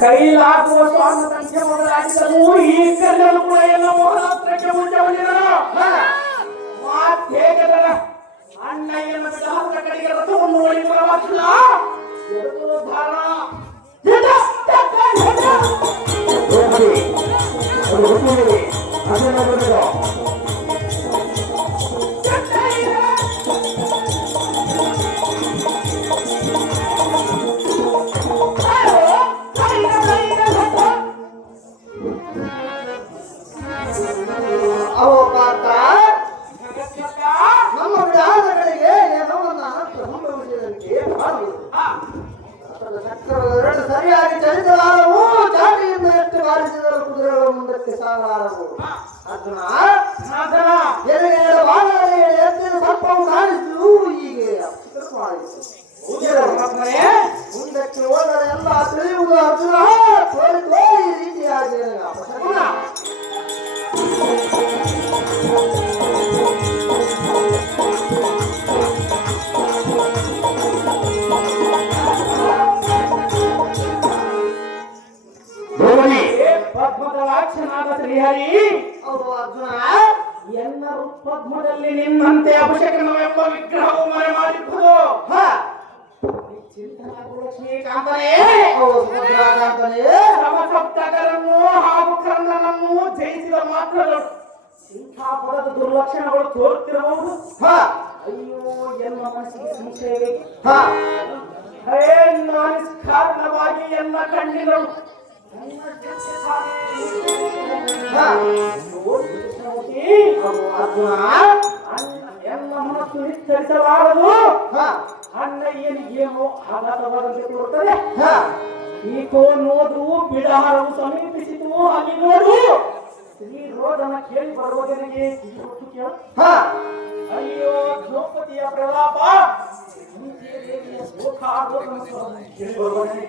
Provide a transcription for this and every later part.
ಕೈಲಾಗುವ ಸ್ವಾಮಿ ಸಂಖ್ಯೆ ಮೊದಲಾಗಿದ್ದವು ಈ ಕಲ್ಲನ್ನು ಕೂಡ ಎಲ್ಲ ಮೋಹನತ್ರಕ್ಕೆ ಮುಂದೆ ಬಂದಿದರು. ಮಾತ್ ಹೇಗದರ ಅಣ್ಣಯ್ಯನ ಬಿಡಾದ ಕಡೆಗೆ ರಥವನ್ನು ಒಳಿ ಬರವಾಗಿಲ್ಲ ಧಾರ ನಮ್ಮ ವಿಧಾನ ಕಡೆಗೆ ಏನೋ ಒಂದು ಅನರ್ಥ ಸಂಭವಿಸಿದಂತೆ ಚಕ್ರಗಳು ಸರಿಯಾಗಿ ಚಲಿಸಲಾರವು. ಚಾಟಿಯಿಂದ ಎಷ್ಟು ಬಾರಿಸಿದರೂ ಕುದುರೆಗಳು ಮುಂದಕ್ಕೆ ಸಾಗಲಾರವು. ಅರ್ಜುನ ಭಾಗದಲ್ಲಿ ಎತ್ತಿನ ಸರ್ಪವು ಕಾಣಿಸಿತು. ಹೀಗೆ ಮುಂದಕ್ಕೆ ಹೋದರೆ ಎಲ್ಲ ತಿಳಿಯುವುದು. ಅರ್ಜುನ ತೋರಿಕೋ ಈ ರೀತಿಯಾಗಿ ಅಪಶಕುನ. ಪದ್ಮದವಾಕ್ಷನಾದ ಶ್ರೀಹರಿ ಅರ್ಜುನ ಎನ್ನ ಪದ್ಮದಲ್ಲಿ ನಿನ್ನಂತೆ ಅಭಿಷೇಕವೆಂಬ ವಿಗ್ರಹವು ಮರೆ ಮಾಡಿರುವುದು. ಸಮಸಪ್ತಕರನ್ನು ಹಾಗೂ ಕರ್ಣನನ್ನು ಜಯಿಸಿದ ಮಾತ್ರಗಳು ಇಂಥ ಪದದ ದುರ್ಲಕ್ಷಣಗಳು ತೋರುತ್ತಿರಬಹುದು. ಅಯ್ಯೋ ಎನ್ನ ಮನಸ್ಸಿಗೆ ಸಂಶಯವೇ. ನಿಷ್ಕಾರಣವಾಗಿ ಎನ್ನ ಕಣ್ಣಿಗಳು ಎಲ್ಲ ಮನಸ್ಸು ನಿಶ್ಚರಿಸಲಾರದು. ಅಣ್ಣಯ್ಯನಿಗೇನೋ ಆಘಾತವಾದಂತೆ ತೋರುತ್ತದೆ. ಈಕೋ ನೋಡು ಬಿಡಾರವು ಸಮೀಪಿಸಿತು. ಅಲ್ಲಿ ನೋಡು ಶ್ರೀ ರೋದನ ಕೇಳಿ ಬರುವುದನಿಗೆ ಕೇಳ. ಅಯ್ಯೋ ದ್ರೌಪದಿಯ ಪ್ರಲಾಪ ಕೇಳಿ ಬರುವುದನಿಗೆ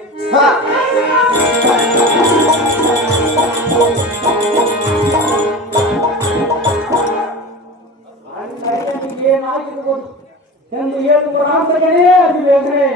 ಏನಾಗಿರ್ಬೋದು ಎಂದು ಹೇಳುವ ರಾಮನಿಗೆ ಅದಿವೇಗ್ರೆ.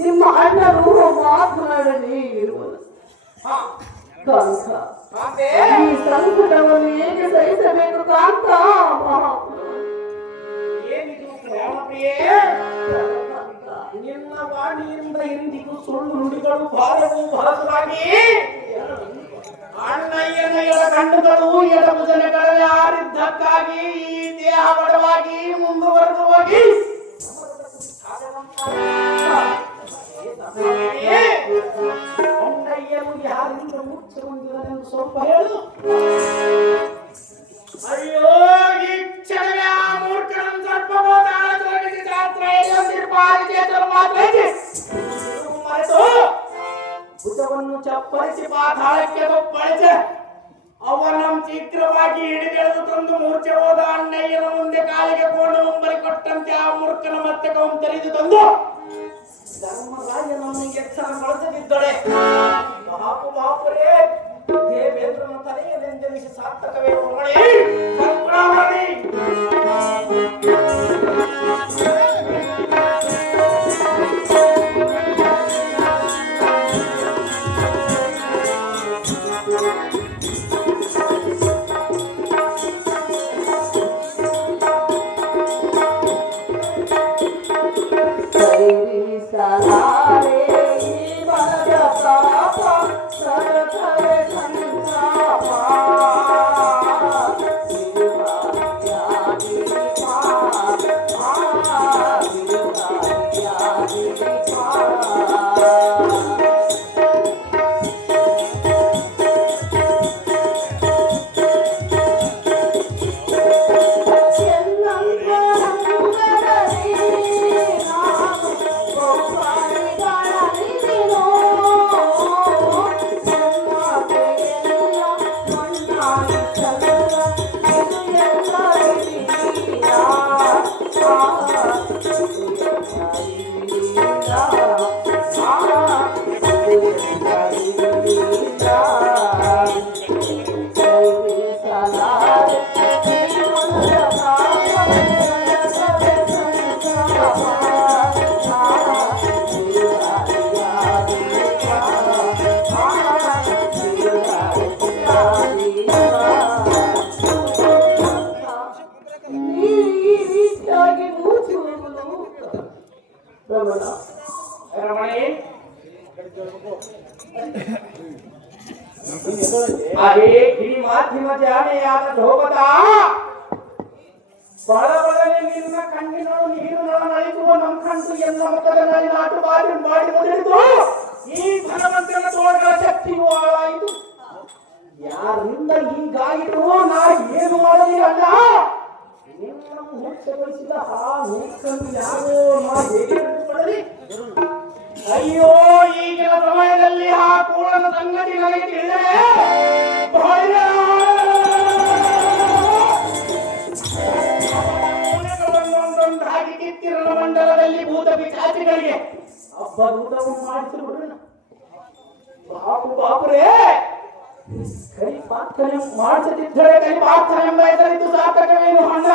ನಿಮ್ಮ ಅಣ್ಣರು ಮಾತನಾಡಲಿ ಇರುವುದು. ಈ ಸಂಕಟವನ್ನು ಹೇಗೆ ಸಹಿಸಬೇಕು ಕಾಂತ? ನಿನ್ನ ವಾಣಿಯಿಂದ ಇಂದಿಗೂ ಸುಳ್ಳು ನುಡಿಗಳು ಭಾರವು ಭಾರತವಾಗಿ ಅಣ್ಣಯ್ಯನ ಕಣ್ಣುಗಳು ಎಡಭುಜನೆಗಳಲ್ಲಿ ಆರಿದ್ದಕ್ಕಾಗಿ ಈ ದೇಹ ಬಡವಾಗಿ ಮುಂದುವರೆದು ಹೋಗಿ ಅಣ್ಣಯ್ಯನು ಯಾರಿಂದ ಮುಚ್ಚುವಂದಿರನೆಂದು ಸ್ವಲ್ಪ ಹೇಳು. ಅಯ್ಯೋ ಈ ಕ್ಷಣವೇ ಆ ಮೂರ್ಖನನ್ನು ಸ್ವಲ್ಪ ಹೋದಾಳದೊಳಗೆ ಜಾತ್ರೆ ಮರೆತು ಭುಜವನ್ನು ಚಪ್ಪರಿಸಿ ಪಾತಾಳಕ್ಕೆ ಒಪ್ಪಳಿಸಿ ಅವನ ಶೀಘ್ರವಾಗಿ ಹಿಡಿದೆಳೆದು ತಂದು ಮೂರ್ಛೆ ಹೋದ ಅಣ್ಣಯ್ಯನ ಮುಂದೆ ಕಾಲಿಗೆ ಕೋಣ ಮುಂಬರಿ ಕೊಟ್ಟಂತೆ ಆ ಮೂರ್ಖನ ಮತ್ತೆ ಕೌಂ ತೆರೆದು ತಂದು ಧರ್ಮರಾಜನನ್ನು ಎಚ್ಚರ ಬಳಸದಿದ್ದಳೆ. ಬಾಪುರೇ ದೇವೇಂದ್ರನ ತಲೆಯಲೆಂದೆನಿಸಿ ಸಾರ್ಥಕವೇ ಮಗಳೇ ಸಂಕ್ರಾಮಣಿ. ರಮಣಿ ಅದೇ ಕಿಡಿ ಮಾಧ್ಯಮ ಜಾನೆಯಾದ ಧೋಪದ ಬಳಬಳನೆ ನಿನ್ನ ಕಣ್ಣಿನೊಳು ನೀರಿನೊಳ ನಳಿಸುವ ನಮ್ಮ ಕಣ್ಣು ಎನ್ನ ಮುಖದ ನಳಿನಾಟು ಬಾರಿ ಮಾಡಿ ಮುರಿದು ಈ ಧನವಂತನ ತೋಳಗಳ ಶಕ್ತಿಯು ಹಾಳಾಯಿತು. ಯಾರಿಂದ ಹೀಗಾಯಿತು ನಾ ಏನು ಮಾಡಲಿ ಅಲ್ಲ. ನಿನ್ನ ಮೋಕ್ಷಗೊಳಿಸಿದ ಆ ಮೂರ್ಖನು ಯಾರೋ ನಾ ಹೇಗೆ ಹಿಡಿದುಕೊಳ್ಳಲಿ. ಅಯ್ಯೋ ಈಗಿನ ಸಮಯದಲ್ಲಿ ಆ ಕೂಳನ ಸಂಗತಿ ನನಗೆ ತಿಳಿದರೆ ಒಂದೊಂದಾಗಿ ಕಿತ್ತಿರನ ಮಂಡಲದಲ್ಲಿ ಭೂತ ಪಿಶಾಚಿಗಳಿಗೆ ಹಬ್ಬ ಊಟವು ಮಾಡಿಸಿಬಿಡೋಣ. ಬಾಪುರೇ ಕೈ ಪ್ರಾರ್ಥನೆ ಮಾಡಿಸದಿದ್ದರೆ ಕೈ ಪ್ರಾರ್ಥನೆ ಎಂಬ ಹೆಸರಿದ್ದು ಸಾರ್ಥಕವೇನು ಅಣ್ಣ?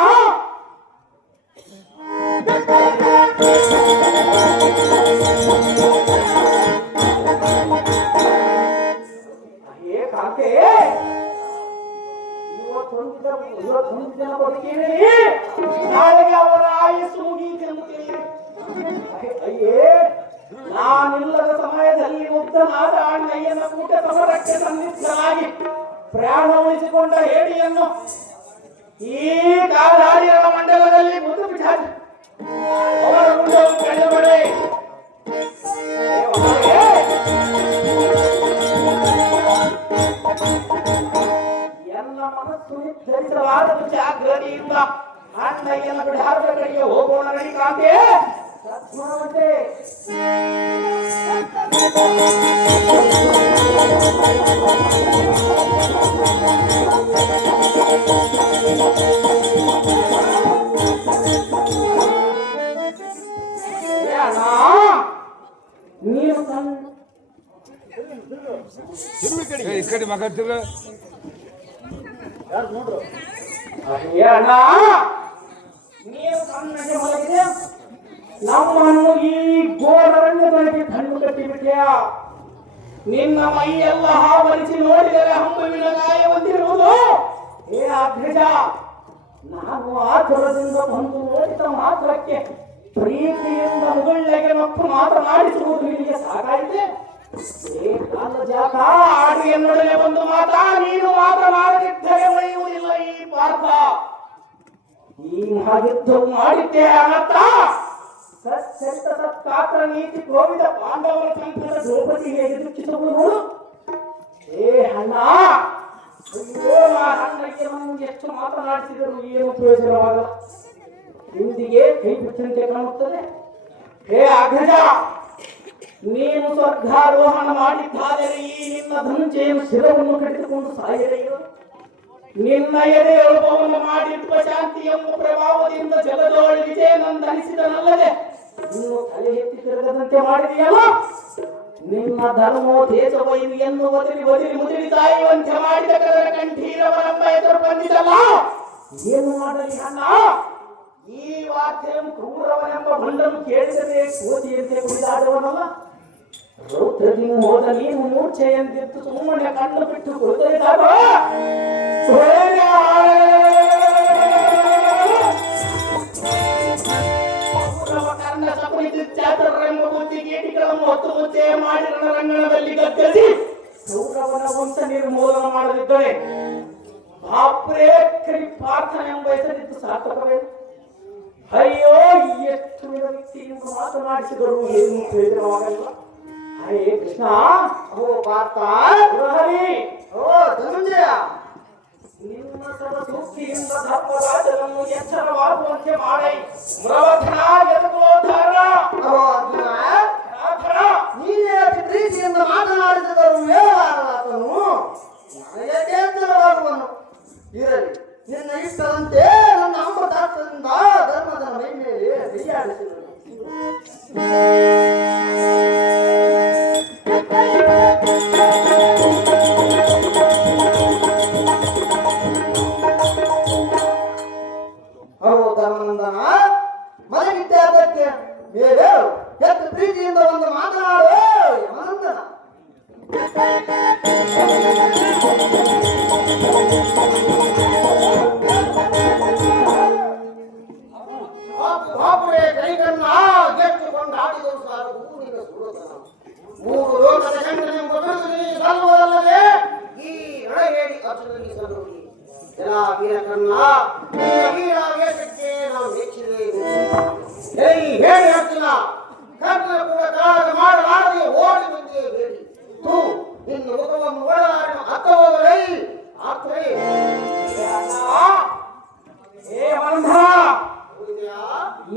ಅಯ್ಯೇ ಕಾಕೆ ಇವತ್ತೊಂದು ಜನ ಬದುಕೇನೆ, ನಾಳೆಗೆ ಅವರ ಆಯಸ್ಸು ಮುಗಿಯಿತು ಎಂದು ತಿಳಿಯಿರಿ. ಅಯ್ಯೇ ನಾನಿಲ್ಲದ ಸಮಯದಲ್ಲಿ ಮುಕ್ತನಾದ ಅಣ್ಣಯ್ಯನ ಕೂಟ ಸಮರಕ್ಕೆ ಸನ್ನಿಹಿತನಾಗಿ ಪ್ರಾಣ ಉಳಿಸಿಕೊಂಡ ಹೇಡಿಯನ್ನು ಈ ಕಾದಾಡಿಗಳ ಮಂಡಲದಲ್ಲಿ ಮುದ್ದು ಬಿಟ್ಟಾಡಿ ಅವರ ಮುಂದವು ಕಳೆದುಬಿಡಿ. ಎಲ್ಲ ಮನಸ್ಸು ನಿರ್ಧರಿಸಲಾರದು ಜಾಗ್ರತೆಯಿಂದ ಅಣ್ಣಯ್ಯನ ಬಿಡಾರದ ಕಡೆಗೆ ಹೋಗೋಣ. ನಡಿ ಕಾಂತೆ ಸದ್ಗುಣವಂತೆ. ನೀನು ಈ ಕಡೆ ಮಾತಾಡ್ತಿರ ಅಣ್ಣ ನೀವು ಸಣ್ಣಗೆ ಮಲಗಿದೆ ನಮ್ಮನ್ನು ಈ ಘೋರರಣ್ಯದೊಳಗೆ ಕಣ್ಣು ಕಟ್ಟಿಬಿಟ್ಟೆಯ. ನಿನ್ನ ಮೈಯೆಲ್ಲ ಆವರಿಸಿ ನೋಡಿದರೆ ಹಂಬುವಿನ ಗಾಯ ಹೊಂದಿರುವುದು. ಏ ಅಗ್ರಜ, ನಾನು ಆತುರದಿಂದ ಬಂದು ನೋಡಿದ ಮಾತ್ರಕ್ಕೆ ಪ್ರೀತಿಯಿಂದ ಮುಗುಳ್ಳೆಗೆ ಮತ್ತು ಮಾತನಾಡಿಸುವುದು ನಿನಗೆ ಸಾಕಾಯಿತೆ? ಏ ಕಾಲಜಾತ, ಆಡು ಎನ್ನೊಡನೆ ಒಂದು ಮಾತಾ ನೀನು ಮಾತನಾಡದಿದ್ದರೆ ಒಯ್ಯುವುದಿಲ್ಲ ಈ ಪಾರ್ಥ. ಈ ಮಹಾಯುದ್ಧವು ಮಾಡಿದ್ದೆ ಅನತ್ತ. ಸತ್ಸಂತ ಸತ್ಕಾತ್ರ ನೀತಿ ಗೋವಿದ ಪಾಂಡವರ ಸಂಕಟ ದ್ರೌಪದಿಗೆ ಎದುರಿಸುವುದು. ಏ ಅಣ್ಣ, ಅಯ್ಯೋ ಅಣ್ಣಕ್ಕೆ ನಮಗೆ ಎಷ್ಟು ಮಾತನಾಡಿಸಿದರು ಏನು ಪ್ರಯೋಜನವಾಗಲ್ಲ. ಇಂದಿಗೆ ಕೈ ಬಿಟ್ಟಂತೆ ಕಾಣುತ್ತದೆ. ಹೇ ಅಗ್ರಜ, ನೀನು ಸ್ವರ್ಗಾರೋಹಣ ಮಾಡಿದ್ದಾದರೆ ಈ ನಿನ್ನ ಧನುಜೆಯನ್ನು ಶಿರವನ್ನು ಕಟ್ಟಿಕೊಂಡು ಸಾಯಲೆಯೋ? ನಿನ್ನ ಎದೆ ಅನುಭವವನ್ನು ಮಾಡಿರುವ ಶಾಂತಿ ಎಂಬ ಪ್ರಭಾವದಿಂದ ಜಗದೋಳಿ ವಿಜಯನಂದನಿಸಿದನಲ್ಲದೆ ನೀನು ತಲೆ ಎತ್ತಿ ತಿರುಗದಂತೆ ಮಾಡಿದೆಯಲ್ಲ. ನಿನ್ನ ಧರ್ಮೋ ದೇಶವೈವಿಯನ್ನು ಒದರಿ ಒದರಿ ಮುದಿರಿ ಸಾಯುವಂತೆ ಮಾಡಿದ ಕದರ ಕಂಠೀರವರೆಂಬ ಹೆಸರು ಬಂದಿದಲ್ಲ. ಏನು ಮಾಡಲಿ ಅಣ್ಣ? ಈ ವಾಕ್ಯಂ ಕ್ರೂರವನೆಂಬ ಬಂಡನ್ನು ಕೇಳಿದರೆ ಕೋತಿಯಂತೆ ಕುಡಿದಾಡುವನಲ್ಲ. ರೌದ್ರದಿಂದ ಹೋದ ನೀನು ಮೂರ್ಛೆಯಂತಿತ್ತು ಸುಮ್ಮನೆ ಕಣ್ಣು ಬಿಟ್ಟು ಕುಳಿತರಿದಾಗ ಕರ್ಣ ಸಪುರಿದ ಚಾತುರ್ಯೆಂಬ ಬುದ್ಧಿ ಗೇಟಿಗಳನ್ನು ಹೊತ್ತು ಮುಚ್ಚೆ ಮಾಡಿ ರಣರಂಗಣದಲ್ಲಿ ಗದ್ದರಿಸಿ ಕೌರವನ ವಂಶ ನಿರ್ಮೂಲನ ಮಾಡದಿದ್ದರೆ ಬಾಪ್ರೇ ಕೈ ಪ್ರಾರ್ಥನೆ ಎಂಬ ಹೆಸರಿದ್ದು ಸಾರ್ಥಕವೇ? ಅಯ್ಯೋ, ಎಷ್ಟು ವ್ಯಕ್ತಿಯಿಂದ ಮಾತನಾಡಿಸಿದರು ಏನು ಪ್ರಯೋಜನವಾಗಲ್ಲ. ಹರೇ ಕೃಷ್ಣ. ಓ ಪಾರ್ಥ, ಹರಿ, ಓ ಧನುಂಜಯ, ನಿನ್ನ ಸೂಕ್ತಿಯಿಂದ ಧರ್ಮರಾಜನನ್ನು ಎಚ್ಚರವಾಗುವಂತೆ ಮಾಡೈ. ಮ್ರವಧನ ಎದುಗೋಧಾರ. ಓ ಅರ್ಜುನ, ನೀನೇ ಅತಿ ಪ್ರೀತಿಯಿಂದ ಮಾತನಾಡಿಸಿದರು ಹೇಳಲಾರನು. ನನಗೆ ಎಚ್ಚರವಾಗುವನು. ಇರಲಿ, ನಿನ್ನ ಇಷ್ಟದಂತೆ ನನ್ನ ಅಮೃತಾರ್ಥದಿಂದ ಧರ್ಮದ ಮೈ ಮೇಲೆ ಬಿಡಿಯಾಡಿಸಿದರು. ಧರ್ಮನಂದನ, ಮಲಗಿದ್ದಾದಕ್ಕೆ ಮೆಟ್ಟಕ್ಕೆ ಮೇಲೆ ಎದ್ದು ಪ್ರೀತಿಯಿಂದ ಒಂದು ಮಾತನಾಡು ಯಮನಂದನ. ಬಾಪುರೇ ಕೈಗನ್ನ ಗೆಟ್ಟುಕೊಂಡು ಆಡಿದವು ಸಾರದು ನಿನ್ನ ಸುಡತನ. 3 ಲೋಕದ ಗಂಡನೆಂಬ ಬಿರುದು ನೀ ಸಲ್ಲುವುದಲ್ಲದೆ ಈ ರಣಹೇಡಿ ಅರ್ಜುನನಿಗೆ ಸಲ್ಲುವುದಿ. ವೀರಕನ್ನ ನಿನ್ನ ವೀರಾವೇಶಕ್ಕೆ ನಾವು ಮೆಚ್ಚಿದೆ. ಹೇಳಿ ಅರ್ಜುನ, ಕರ್ಣ ಕೂಡ ಕಾಳಗ ಮಾಡಲಾರದೆ ಓಡಿ ಬಂದೇ ಬೇಡಿ ತೂ ನಿನ್ನ ಮುಖವನ್ನು ಒಳಗಾಡಿನ ಅತ್ತ ಹೋಗಲೈ ಆತ್ಮೇ. ಏ ಬಂಧ,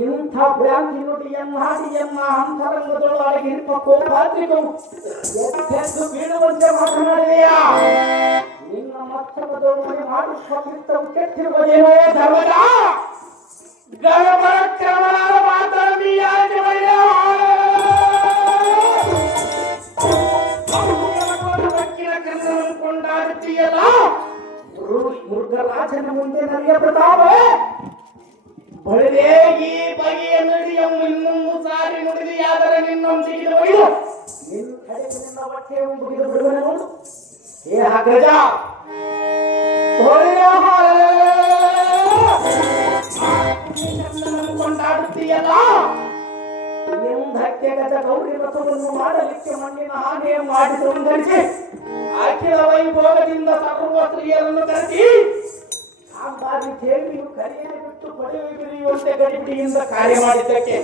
ಇಂಥ ಬ್ಯಾಂಕಿ ನುಡಿಯನ್ನಾಡಿಯನ್ನ ಅಂತರಂಗದೊಳಗೆ ಇರುವ ಕೋಪಾತ್ರಿಕವು ಎದ್ದೆದ್ದು ಬೀಳುವಂತೆ ಮಾತನಾಡಿದೆಯಾ? ನಿನ್ನ ಮಸ್ತಕದೊಳಗೆ ಮಾಡಿಕೊಂಡಿದ್ದವು ಕೆಟ್ಟಿರುವುದೇನೋ ಧರ್ಮದ ಗಣಪರಕ್ರಮಣದ ಮಾತಾಡಿಯಾಗಿ ಬಕ್ಕಿನ ಕನ್ನನ್ನು ಕೊಂಡಾಡುತ್ತೀಯಲ್ಲ, ಮೃಗರಾಜನ ಮುಂದೆ ನನಗೆ ಪ್ರತಾಪವೇ ಬಳಿದೇ ಈ ಬಗೆಯ ನುಡಿಯ ಇನ್ನೊಂದು ಸಾರಿ ನುಡಿದೆಯಾದರೆ ನಿನ್ನೊಂದಿಗೆ ಒಯ್ದು ನಿನ್ನ ಕಡೆಗೆ ನಿನ್ನ ಹೊಟ್ಟೆ ಮುಗಿದು ಬಿಡುವನೆ ನೋಡು. ಏ ಅಗ್ರಜ, ಕೊಂಡಾಡುತ್ತೀಯಲ್ಲ, ಎಂದಕ್ಕೆ ಗಜ ಗೌರಿ ರಥವನ್ನು ಮಾಡಲಿಕ್ಕೆ ಮಣ್ಣಿನ ಹಾಗೆ ಮಾಡಿ ಶೃಂಗರಿಸಿ ಅಖಿಲ ವೈಭೋಗದಿಂದ ಸರ್ವ ಸ್ತ್ರೀಯರನ್ನು ಕರೆಸಿ ಸಾಂಬಾರಿ ದೇವಿಯು ಕರೆಯಲು ಬಿಟ್ಟು ಕೊಡೆಯು ಬಿರಿಯುವಂತೆ ಗಡಿಬಿಡಿಯಿಂದ ಕಾರ್ಯ ಮಾಡಿದ್ದಕ್ಕೆ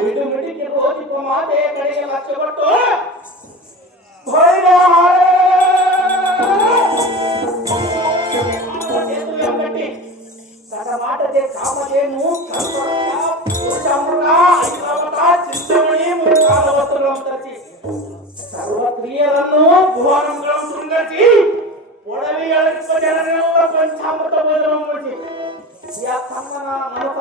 ಬಿಡುಬಿಡಿಗೆ ರೋಜಿಪ ಮಾತೆಯ ಕಡೆಗೆ ಲಕ್ಷ್ಯ ಕೊಟ್ಟು ಮಾಡದೆ ಕಾಮಧೇನು ಚಿಂತಾಮಣಿ ಮುಂತಾದವತ್ತುಗಳನ್ನು ಸರ್ವ ಕ್ರಿಯೆಗಳನ್ನು ಭುವನಗಳನ್ನು ಶೃಂಗರಿಸಿ ಒಡವೆಗಳಿರುವ ಜನರೆಲ್ಲ ಪಂಚಾಮೃತ ಭೋಜನ ಮಾಡಿ ತಮ್ಮನ ಮನಪ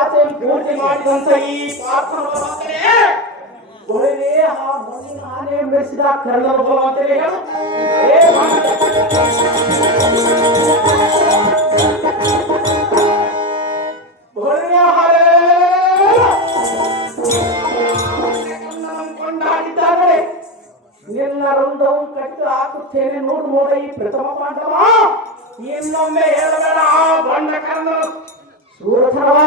ಆಚೆ ಪೂಜೆ ಮಾಡಿದಂತ ಈ ಪಾರ್ಥನೆ ಒಡವೆ ಆ ಮಣ್ಣಿನ ಆನೆ ಬೆಳೆಸಿದ ಕರ್ಣರ ಬಲ ಅಂತೇಳಿ ಹೇಳು. ಕೊಂಡಾಡಿದ್ದಾರೆ ನಿನ್ನ ರಂಧವು ಕಟ್ಟು ಹಾಕುತ್ತೇನೆ ನೋಡು ನೋಡ ಈ ಪ್ರಥಮ ಪಾಂಡವ. ಇನ್ನೊಮ್ಮೆ ಹೇಳಬೇಡ ಆ ಬಂಡ ಕರ್ಣ ಸೂರಥರವ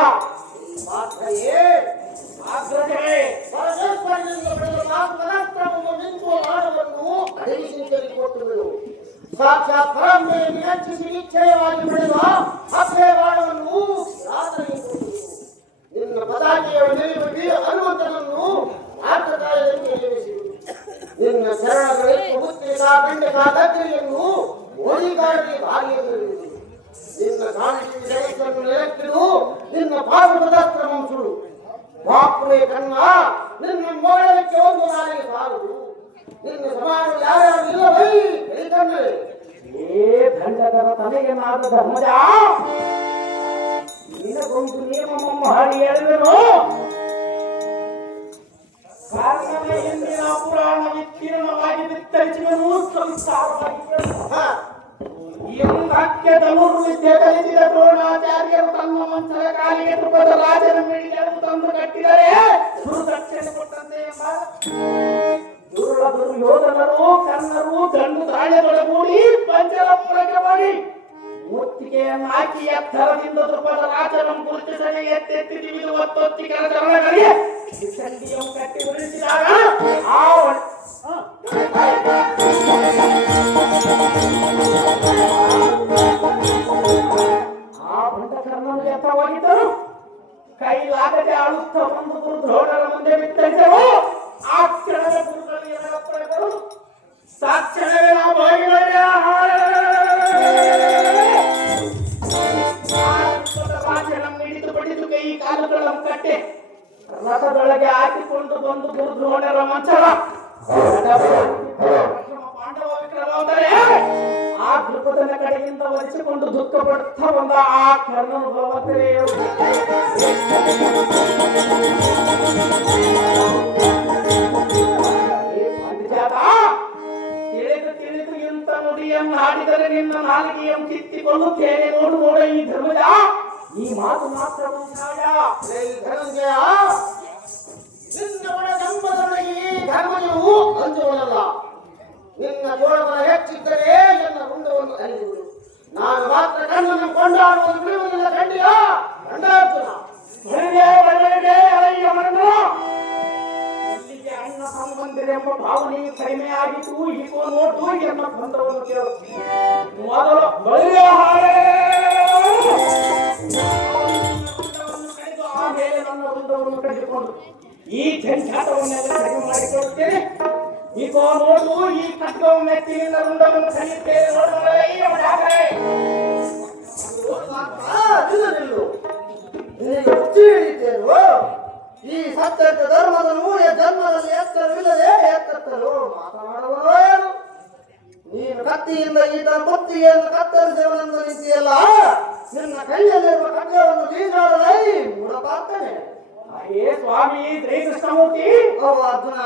ಸಾಕ್ಷಾತ್ ಪರಮೆ ನಿರೀಕ್ಷಿಸಿ ನಿಶ್ಚಯವಾಗಿ ಬೆಳೆದ ಅಕ್ಷಯವಾಣವನ್ನು ನಿನ್ನ ಪದಾಕೆಯ ನೆಲೆಯುವುದೇ ಹನುಮಂತನನ್ನು ಆರ್ಥಕಾಯದಲ್ಲಿ ನಿಲ್ಲಿಸಿರುವುದು. ನಿನ್ನ ಶರಣಗಳಿಗೆ ಮುತ್ತಿನ ಬೆಂಡೆಗ ದಗ್ಗರಿಯನ್ನು ಓಡಿಗಾರರಿಗೆ ಬಾಗಿಲಿರುವುದು. ನಿನ್ನ ಕಾಣಿಕೆ ಜಗತ್ತನ್ನು ನೆಲಕ್ಕಿಡು, ನಿನ್ನ ಪಾದಪದಾಸ್ತ್ರವನ್ನು ಸುಡು. ಬಾಪುರೇ ಕಣ್ಣ, ನಿನ್ನ ಮೊಗಳಕ್ಕೆ ಒಂದು ನಾಲಿಗೆ ಸಾಲದು. ನಿನ್ನ ಸಮಾನ ಯಾರ್ಯಾರು ಇಲ್ಲವೈ ಕೈಕಣ್ಣೆ. ಏ ದಂಡಕರ ತಲೆಗೆ ನಾದ ಧರ್ಮಜ, ನಿನಗೊಂದು ನಿಯಮವನ್ನು ಹಾಡಿ ಹೇಳಿದರು. ಕಾರಣವೇ ಎಂದಿನ ಪುರಾಣ ವಿಸ್ತೀರ್ಣವಾಗಿ ವಿಸ್ತರಿಸಿದನು ಸಂಸಾರವಾಗಿ ಎಂದಕ್ಕೆ ಧನುರ್ವಿದ್ಯೆ ಕಲಿಸಿದ ದ್ರೋಣಾಚಾರ್ಯರು ತಮ್ಮ ಮಂಚದ ಕಾಲಿಗೆ ಧ್ರುಪದ ರಾಜನ ಮಿಡಿಯನ್ನು ತಂದು ಕಟ್ಟಿದರೆ ಗುರುದಕ್ಷಿಣೆ ಕೊಟ್ಟಂತೆ ಎಂಬ ದುರ್ಯೋಧನರು ಕರ್ಣರು ದಂಡು ತಾಳ್ಯದೊಳಗೂಡಿ ಪಂಚರಪುರಕ್ಕೆ ಮಾಡಿ ಮುತ್ತಿಗೆಯನ್ನು ಹಾಕಿ ಎತ್ತರದಿಂದ ಧ್ರುಪದ ರಾಜನನ್ನು ಗುರುತಿಸದೆ ಎತ್ತೆತ್ತಿ ತಿವಿದು ಒತ್ತೊತ್ತಿ ಕರಚರಣಗಳಿಗೆ ಚಂಡಿಯನ್ನು ಕಟ್ಟಿ ಉಳಿಸಿದಾಗ ಆ ಬಂಡಕರ್ಣನು ಎತ್ತರವಾಗಿದ್ದರು. ಕೈಲಾಗದೆ ಅಳುತ್ತಾ ಬಂದು ದ್ರೋಣರ ಮುಂದೆ ಬಿತ್ತರಿಸಲು ಆ ಕ್ಷಣದ ಗುರುಗಳಿಗೆ ಪಡೆದರು. ಸಾಕ್ಷಣವೇ ನಾವು ರಾಜನನ್ನು ಹಿಡಿದು ಬಡಿದು ಕೈ ಕಾಲುಗಳನ್ನು ಕಟ್ಟೆ ರಥದೊಳಗೆ ಹಾಕಿಕೊಂಡು ಬಂದು ಗುರು ದ್ರೋಣರ ಮಂಚಲ ಪಾಂಡವ ವಿಕ್ರಮೋದರೇ ಆ ದೃಪದನ ಕಡೆಯಿಂದ ಒಲಿಸಿಕೊಂಡು ದುಃಖ ಪಡುತ್ತಾ ಬಂದ ಆ ಕರ್ಣನು ಭವತ್ರೆಯು ತಿಳಿದು ತಿಳಿದು ಎಂತ ನುಡಿಯನ್ನು ಹಾಡಿದರೆ ನಿನ್ನ ನಾಲಿಗೆಯನ್ನು ಕಿತ್ತಿಕೊಳ್ಳುತ್ತೇನೆ ನೋಡು ನೋಡ ಈ ಧರ್ಮಜ ಈ ಮಾತು ಮಾತ್ರ ವಂಶಾಯ. ಧನಂಜಯ, ನಿನ್ನ ಒಳ ಜನ್ಮದೊಳಗೆ ಈ ಧರ್ಮವು ಅಂಜುವಲ್ಲ. ನಿನ್ನ ಜೋಳಬಲ ಹೆಚ್ಚಿದ್ದರೆ ನನ್ನ ರುಂಡವನ್ನು ಅರಿಯುವುದು. ನಾನು ಮಾತ್ರ ಕಣ್ಣನ್ನು ಕೊಂಡಾಡುವುದು ಬಿಡುವುದಿಲ್ಲ. ಖಂಡಿಯ ಖಂಡಾರ್ಜುನ ಒಳ್ಳೆಯದೇ ಅಲಯ್ಯ ಮರಣ. ಇಲ್ಲಿಗೆ ಅಣ್ಣ ಸಂಬಂಧಿರೆಂಬ ಭಾವನೆಯು ಕಡಿಮೆಯಾಗಿತ್ತು. ಹೀಗೋ ನೋಟು ಎನ್ನ ಬಂಧವನ್ನು ಕೇಳು. ಮೊದಲು ಬಳಿಯ ಹಾರೆ ಆಮೇಲೆ ನನ್ನ ವೃಂದವನ್ನು ಕಳೆದುಕೊಂಡು ಈ ಜಂಜಾಟವನ್ನೆಲ್ಲ ಕಡಿಮೆ ಮಾಡಿಕೊಳ್ಳುತ್ತೇನೆ. ಹೀಗೋ ನೋಟು ಈ ಖಡ್ಗವನ್ನು ಎತ್ತಿ ನಿನ್ನ ವೃಂದವನ್ನು ಕಳೆಯುತ್ತೇನೆ. ನೋಡುವ ನಿನಗೆ ಬುದ್ಧಿ ಹೇಳಿದ್ದೇನು? ಈ ಸತ್ಯಕ್ಕೆ ಧರ್ಮದನು ಜನ್ಮದಲ್ಲಿ ಎತ್ತರವಿಲ್ಲದೆ ಎತ್ತರು ಮಾತನಾಡುವನು ಏನು? ನೀನು ಕತ್ತಿಯಿಂದ ಈತ ಮುತ್ತಿಗೆಯನ್ನು ಕತ್ತರಿಸುವನೆಂದು ನಿಂತಿಯಲ್ಲ. ನಿನ್ನ ಕೈಯಲ್ಲಿರುವ ಖಡ್ಗವನ್ನು ಬೀಜಾಡಲೈ ಮೂಡಪಾರ್ತನೆ. ಹೇ ಸ್ವಾಮಿ ಶ್ರೀಕೃಷ್ಣಮೂರ್ತಿ, ಅರ್ಜುನ,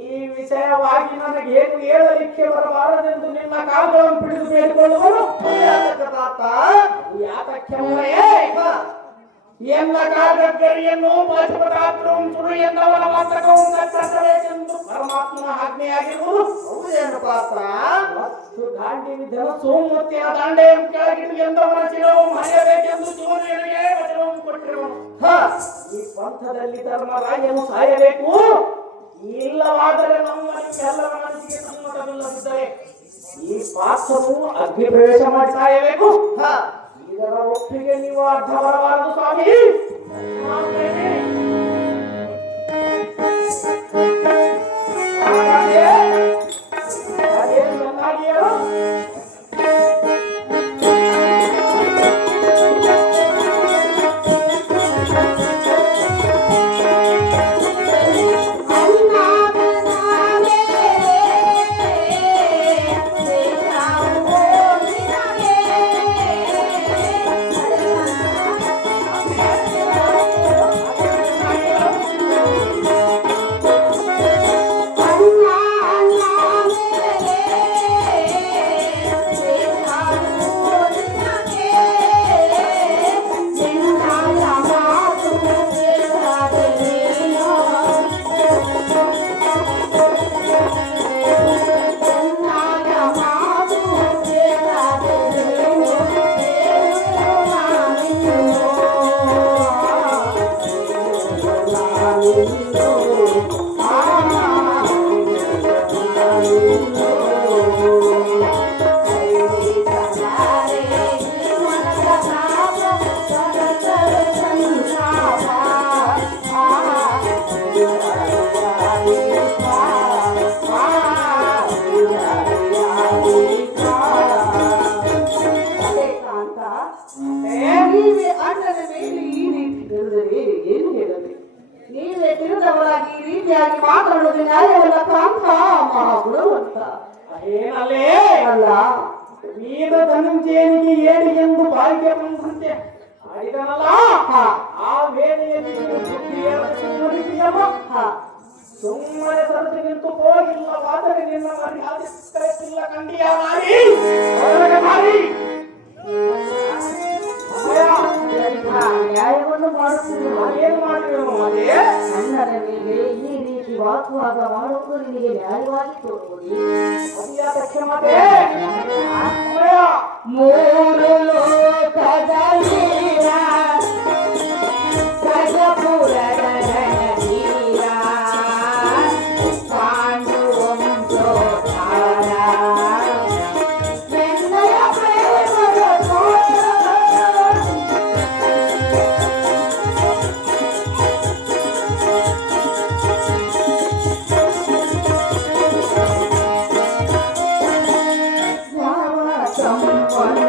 ಈ ವಿಷಯವಾಗಿ ನನಗೇನು ಹೇಳಲಿಕ್ಕೆ ಬರಬಾರದೆಂದು ನಿನ್ನ ಕಾಲಗಳನ್ನು ಬಿಡಿದು ಬೇಡಿಕೊಳ್ಳುವರು. ಯಾತಕ್ಕೆ ಎನ್ನ ಕಾಗರಿಯನ್ನು ಪಾಶುಪತಾತ್ರಂ ಸುರು ಎನ್ನವನ ಮಾತ್ರಕವು ಕತ್ತರಿಸಬೇಕೆಂದು ಪರಮಾತ್ಮನ ಆಜ್ಞೆಯಾಗಿರುವುದು. ಹೌದೇನು ಪಾತ್ರ? ಮತ್ತು ದಾಂಡಿ ವಿಧನ ಸೋಮೂರ್ತಿಯ ದಂಡೆಯನ್ನು ಕೆಳಗಿಟ್ಟು ಎಂದವನ ಶಿರವು ಮರೆಯಬೇಕೆಂದು ಜೀವನಿಗೆ ವಚನವನ್ನು ಕೊಟ್ಟಿರುವನು. ಈ ಪಂಥದಲ್ಲಿ ಧರ್ಮರಾಯನು ಸಾಯಬೇಕು. ಇಲ್ಲವಾದರೆ ನಮ್ಮ ನಿಮ್ಮೆಲ್ಲರ ಮನಸ್ಸಿಗೆ ಸಮ್ಮತವಿಲ್ಲದಿದ್ದರೆ ಈ ಪಾತ್ರವು ಅಗ್ನಿ ಪ್ರವೇಶ ಮಾಡಿ ಸಾಯಬೇಕು. ಇದರ ಒಪ್ಪಿಗೆ ನೀವು ಅರ್ಥ ಬರಬಾರದು ಸ್ವಾಮಿ. ಅದೇನು ಚೆನ್ನಾಗಿ ಹೇಳು. ನೀವೇ ತಿಳಿದವರಾಗಿ ಈ ರೀತಿಯಾಗಿ ಮಾತನಾಡುವುದು ನ್ಯಾಯವಲ್ಲ ಕಾಂತ ಮಹಾಗುಣವಂತ. ಏನಲ್ಲೇ ಅಲ್ಲ, ವೀರ ಧನಂಜಯನಿಗೆ ಏಡಿ ಎಂದು ಬಾಯಿಗೆ ಬಂದಂತೆ ಆಡಿದನಲ್ಲ, ಆ ವೇಳೆಯಲ್ಲಿ ಸುಮ್ಮನೆ ಸರದಿ ನಿಂತು ಹೋಗಿಲ್ಲವಾದರೆ ನಿನ್ನ ಮರ್ಯಾದಿಲ್ಲ ಕಂಡಿಯ ಮಾಡಿ ನ್ಯಾಯವನ್ನು ಮಾಡುತ್ತಿರುವ ಏನು ಮಾಡಿದ್ರು ಅದೇ ಅಣ್ಣನ ಮೇಲೆ ಈ ರೀತಿ ವಾಗ್ವಾದ ಮಾಡುವುದು ನಿನಗೆ ನ್ಯಾಯವಾಗಿ ತೋರುವುದು. ಅದ್ಯಾತಕ್ಕೆ ಮತ್ತೆ ಮೂರು ಲೋಕದ ವೀರ ಗಜಪುರದ ರಣವೀರ ಪಾಂಡು ವಂಶೋದ್ಧಾರ ಎನ್ನಯ ಪ್ರೇಮದ ಯಾವ ಸಂಪನ್ನ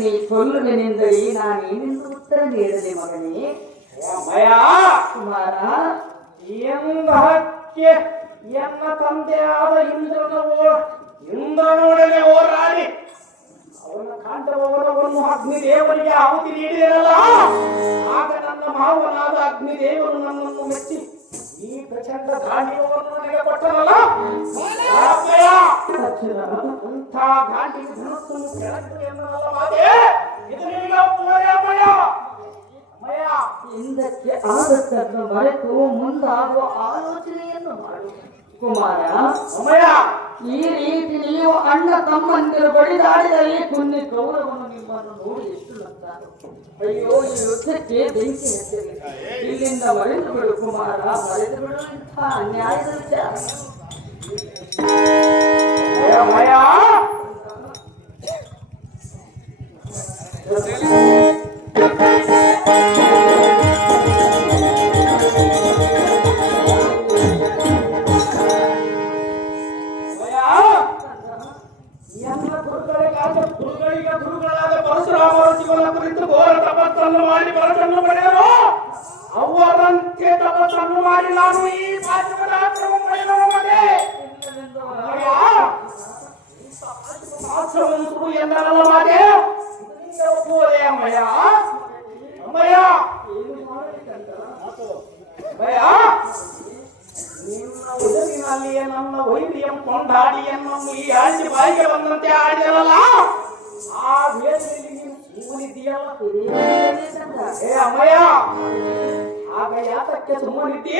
ನೀ ಕೊಲ್ಲುವೆನೆಂದರೆ ನಾನೇನೆಂದು ಉತ್ತರ ನೀಡಲಿ ಮಗನೇ? ಭಯ ಕುಮಾರ, ಎಂದಕ್ಕೆ ಎನ್ನ ತಂದೆಯಾದ ಇಂದ್ರನೊಡನೆ ಹೋರಾಡಿ ಅವನ ಕಾಂಡವವನ್ನು ಅಗ್ನಿದೇವರಿಗೆ ಆಹುತಿ ನೀಡಿದರಲ್ಲ, ಆಗ ನನ್ನ ಮಾವನಾದ ಅಗ್ನಿದೇವರು ನನ್ನನ್ನು ಮೆಚ್ಚಿ ಈ ಪ್ರಚಂಡ ಗಾಂಡಿವವನ್ನು ನನಗೆ ಕೊಟ್ಟನಲ್ಲ. ಭಯ ಅಂಥ ಗಾಂಡಿಗೆ ಧನಸ್ಸನ್ನು ಕೆಳಗೆ ಎನ್ನಲ್ಲ ಮಾತೆ, ಇದು ನಿನಗೆ ಒಪ್ಪುವುದೇ ಭಯ? ಭಯ ಹಿಂದಕ್ಕೆ ಆದದ್ದನ್ನು ಮರೆತು ಮುಂದಾಗುವ ಆಲೋಚನೆಯನ್ನು ಮಾಡು ಕುಮಾರ. ಸಮಯ ಈ ರೀತಿ ನೀವು ಅಣ್ಣ ತಮ್ಮಂದಿರು ಬಡಿದಾಡಿದರೆ ಕುನ್ನಿ ಕೌರವನು ನಿಮ್ಮನ್ನು ನೋಡಿ ಎಷ್ಟು ನಗ್ತಾರೋ. ಅಯ್ಯೋ, ಈ ಯುದ್ಧಕ್ಕೆ ಬೆಂಕಿ ಹಚ್ಚಿದೆ. ಇಲ್ಲಿಂದ ಮರೆತು ಬಿಡು ಕುಮಾರ, ಮರೆತು ಬಿಡು. ಇಂಥ ಅನ್ಯಾಯದ ವಿಚಾರ. ಭಯ ಗುರುಗಳಾದ ಪರಶುರಾಮರ ಜೀವನ ಕುರಿತು ಘೋರ ತಪಸ್ಸನ್ನು ಮಾಡಿ ಬರತನ್ನು ಪಡೆದರು. ಅವರಂತೆ ತಪಸ್ಸನ್ನು ಮಾಡಿ ನಾನು ಈ ಪಾತ್ರವನ್ನು ಪಡೆಯುವ ಎಂದನಲ್ಲ ಮಾತೆ, ಒಪ್ಪುವುದೇ ಅಮ್ಮಯ್ಯ? ಅಮ್ಮಯ್ಯ ಭಯ ನಿನ್ನ ಉದರಿನಲ್ಲಿಯೇ ನನ್ನ ವೈದ್ಯಂ ಕೊಂಡಾಡಿಯನ್ನು ಈ ಆಳ್ತಿ ಬಾಯಿಗೆ ಬಂದಂತೆ ಆಡಿದರಲ್ಲ, ಆ ವೇಳೆಯಲ್ಲಿ ನೀನು ಸುಮ್ಮನಿದ್ದೀಯಲ್ಲ. ಏ ಅಮ್ಮಯ್ಯ, ಆಗ ಯಾತಕ್ಕೆ ಸುಮ್ಮನಿದ್ದಿ?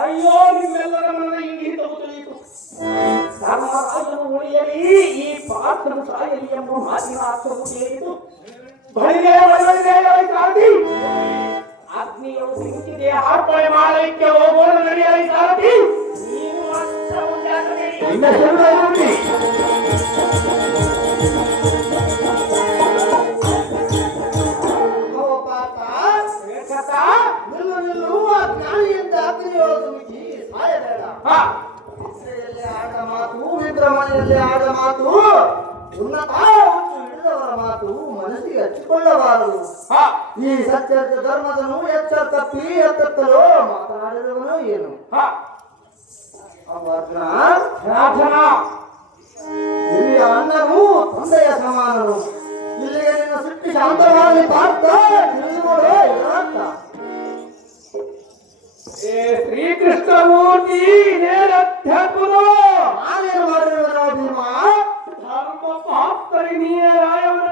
ಅಯ್ಯೋ, ನಿಮ್ಮೆಲ್ಲರ ನನ್ನ ಇಂಗಿತವು ತಿಳಿಯಿತು. ಧರ್ಮರಾಜನು ಉಳಿಯಲಿ, ಈ ಪಾತ್ರನು ಸಾಯಲಿ ಎಂಬ ಮಾತಿನ ಅರ್ಥವು ತಿಳಿಯಿತು. ಬಳಿಗೆ ಸಾರಥಿ, ಅಗ್ನಿಯು ಸಿಗುತ್ತಿದೆ, ಅರ್ಪಣೆ ಮಾಡಲಿಕ್ಕೆ ಹೋಗೋಣ, ನಡೆಯಲಿ ಸಾರಥಿ. ನೀನು ಮನೆಯಲ್ಲಿ ಆದ ಮಾತು, ಉನ್ನತ ಹುಚ್ಚು ಹಿಡಿದವರ ಮಾತು ಮನಸ್ಸಿಗೆ ಹಚ್ಚಿಕೊಳ್ಳಬಾರದು. ಈ ಸತ್ಯ ಧರ್ಮದನು ಎಚ್ಚ ತಪ್ಪಿ ಎತ್ತಲು ಮಾತನಾಡಿದವನು ಏನು? ಇಲ್ಲಿ ಅಣ್ಣನು ತಂದೆಯ ಸಮಾನನು. ಇಲ್ಲಿಗೆ ನಿನ್ನ ಸಿಟ್ಟಿ ಶಾಂತವಾಗಿ ಪಾರ್ಥ ತಿಳಿದುಕೊಳ್ಳೋ ಇದರರ್ಥ. ಶ್ರೀಕೃಷ್ಣಮೂರ್ತಿ ನೇರಧ್ಯಾತ್ಮನು ನಾನೇನು ಮಾಡಿರುವೆನೋ ಭೀಮ? ಧರ್ಮ ಪಾಪ್ತರಿ ನೀಯೇ ರಾಯವನ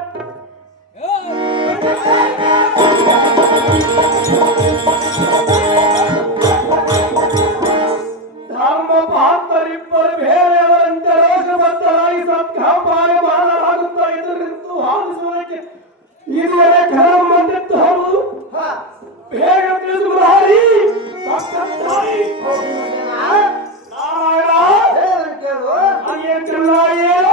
ಧರ್ಮ ಪಾಪ್ತರಿಬ್ಬರು ಬೇರೆಯವರಂತೆ ರೋಷಬದ್ಧರಾಗಿ ಸತ್ಕಾಪಾಯಮಾನರಾಗುತ್ತಾ ಇದರಿಂದ ವಾದಿಸುವುದಕ್ಕೆ ಇದುವರೆ ಕರ್ಮಂದಿತ್ತು. ಹೌದು, ಬೇಗ ತಿಳಿದು ಹಾರಿ ಕೇಳು.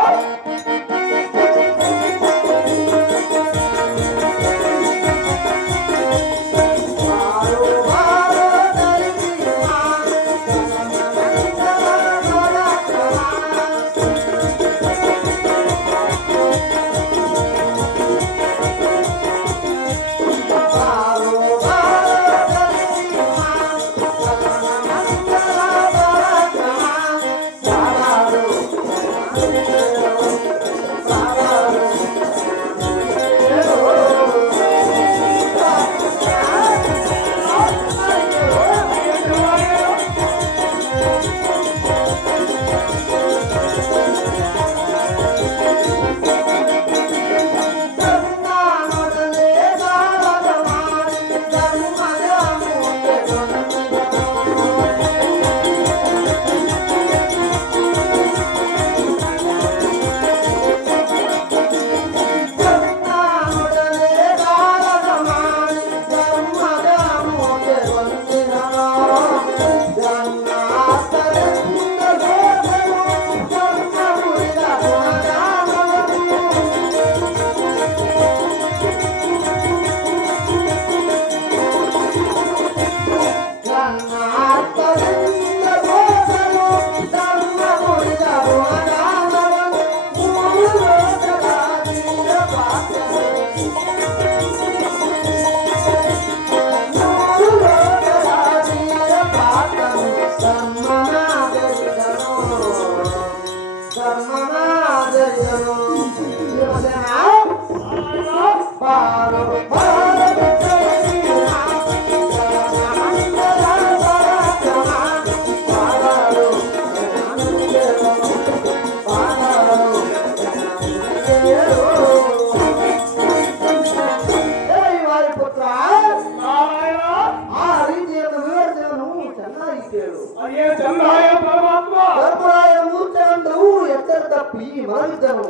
ಕೇಳು. ಅದೇನು ಚಂದ್ರಾಯ ಪರಮಾತ್ಮ ಧರ್ಮರಾಯನ ಮೂರ್ಛೆ ಕಂಡು ಎಚ್ಚರ ತಪ್ಪಿ ಮಲಗಿದ್ದನು.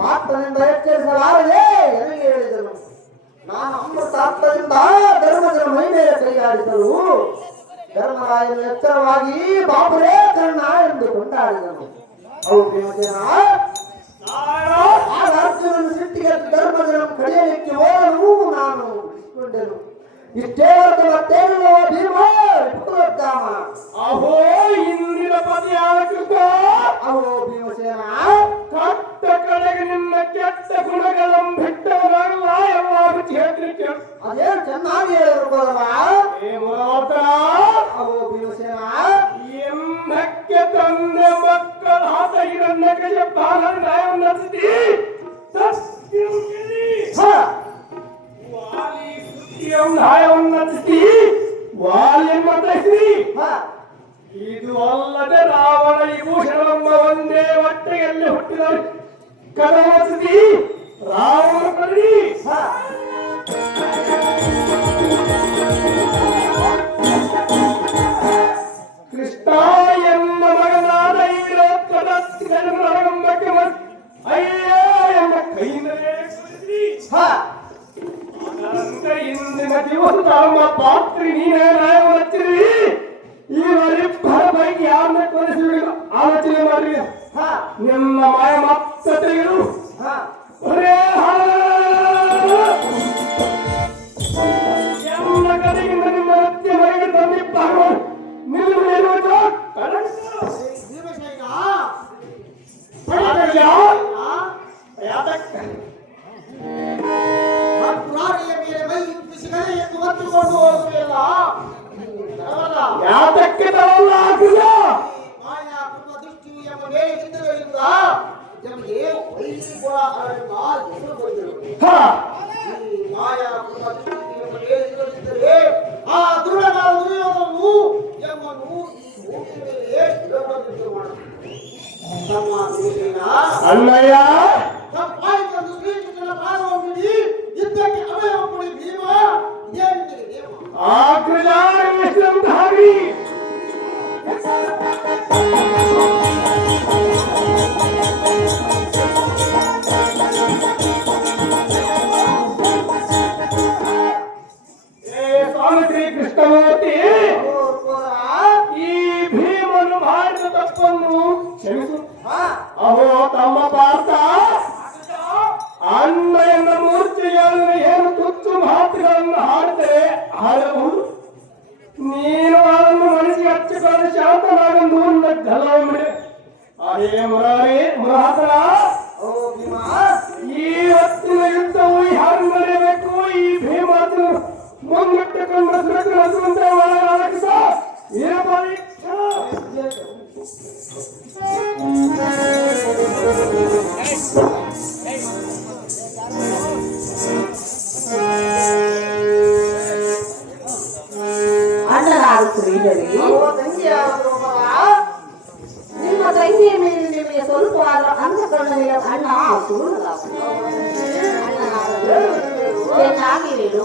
ಪಾತ್ರದಿಂದ ಎಚ್ಚರಿಸಲಾರದೆ ನನಗೆ ಹೇಳಿದನು. ನಾನು ಅಮೃತಾರ್ಥದಿಂದ ಧರ್ಮದ ಮೈ ಮೇಲೆ ಕೈಯಾಡಿಸಲು ಧರ್ಮರಾಯನು ಎಚ್ಚರವಾಗಿ ಬಾಬುರೇ ಕರ್ಣ ಎಂದು ಕೊಂಡಾಡಿದನು. ಅವು ಭೀಮಸೇನ ಆಗ ಅರ್ಜುನನು ಸಿಟ್ಟಿಗೆ ಧರ್ಮಜನ ಕಡಿಯಲಿಕ್ಕೆ ಹೋಗಲು ನಾನು ಬಿಡಿಸಿಕೊಂಡೆನು. ಇಷ್ಟೇ ಹೊರತು ಮತ್ತೇನಿಲ್ಲೋ ಭೀಮ ಪುತ್ರಧಾಮ. ಅಹೋ ಇಂದಿನ ಪದ್ಯಾನ ಕೃತ ಅಹೋ ಭೀಮಸೇನ ಕಟ್ಟ ಕಡೆಗೆ ನಿನ್ನ ಕೆಟ್ಟ ಗುಣಗಳನ್ನು ಬಿಟ್ಟವರಾಗಲ್ಲ ಎಲ್ಲ ಬಿಟ್ಟು ಹೇಳ್ತಿರ್ತೀಯ. ಅದೇನು ಚೆನ್ನಾಗಿ ಹೇಳಿರ್ಬೋದಲ್ಲ. ಏ ಮುರಾಟ ಅಹೋ ಭೀಮಸೇನ ಎಂದಕ್ಕೆ ತಂದೆ ಮಕ್ಕಳ ಹಾತ ಹಿರಣ್ಯ ಕಜ ಬಾಲ ನ್ಯಾಯವನ್ನು ನಡೆಸಿದಿ ವಾಲಿ ಸುದ್ದಿಯ ನ್ಯಾಯವನ್ನು ನಡೆಸಿದಿ ವಾಲಿಯನ್ನು ನಡೆಸಿದಿ. ಇದು ಅಲ್ಲದೆ ರಾವಣ ವಿಭೂಷಣವೆಂಬ ಒಂದೇ ಹೊಟ್ಟೆಯಲ್ಲಿ ಹುಟ್ಟಿದ ಕರವಸಿದಿ ರಾವಣ ಕರಡಿ. ಕೃಷ್ಣ ಎಂಬ ಮಗನಾದ ಈರೋತ್ಕದಕ್ಕೆ ಅಯ್ಯ ಎಂಬ ಕೈಯಿಂದಲೇ ಇಂದಿನ ದಿವಸ ನಮ್ಮ ಪಾತ್ರಿ ನೀನೇ ನ್ಯಾಯ ಹಚ್ಚಿರಿ. ಇವರಿಬ್ಬರ ಪೈಕಿ ಯಾರನ್ನ ಕೊಲಿಸಬೇಕು ಆಲೋಚನೆ ಮಾಡ್ರಿ. ನಿಮ್ಮ ಮಾಯ ಮತ್ತೆ ತೆಗೆದು ಎಲ್ಲ ಕಡೆಯಿಂದ ನಿಮ್ಮ ಹತ್ಯೆ ಮನೆಗೆ ತಂದಿಪ್ಪ ನಿಲ್ಲುವುದು ಯಾತಕ್ಕೆ ತರಲ್ಲ ಆಗಿಲ್ಲ. ಅಲ್ಲಯ್ಯ ಆಗ್ರಜಾರಿ ಸ್ವಾಮಿ ಶ್ರೀ ಕೃಷ್ಣಮೂರ್ತಿ ಈ ಭೀಮನು ಮಾಡಿದ ತಪ್ಪನ್ನು ಕ್ಷಮಿಸು. ಅಹೋ ತಮ್ಮ ಪಾರ್ಥ ಅಣ್ಣಯ್ಯನ ಮೂರ್ತಿಗಳನ್ನು ಏನು ತುತ್ತು ಮಾತುಗಳನ್ನು ಹಾಡುತ್ತಾರೆ ಹಾಡಬಹುದು. ನೀನು ಅದನ್ನು ಮನಸ್ಸಿಗೆ ಹಚ್ಚಿಕೊಂಡು ಶಾಂತನಾಗಂದು ಗಲವೇ ಅದೇ ಮುರಾಸನ ಈ ಹೊತ್ತಿನ ಯುದ್ಧವು ಯಾರು ನಡೆಯಬೇಕು. ಈ ಭೀಮಾತನು ಮುಂದಿಟ್ಟುಕೊಂಡು ಸುರಕ್ಷಿತ ಒಳಗಾಲಕಿಸ ಅಣ್ಣನಾದ ಶ್ರೀಧರಿ ನಿಮ್ಮ ತಂಗಿಯ ಮೇಲೆ ನಿಮಗೆ ಸ್ವಲ್ಪವಾದ ಅಂತಃಕರಣವಿಲ್ಲ. ಅಣ್ಣ ಚೆನ್ನಾಗಿ ನೀನು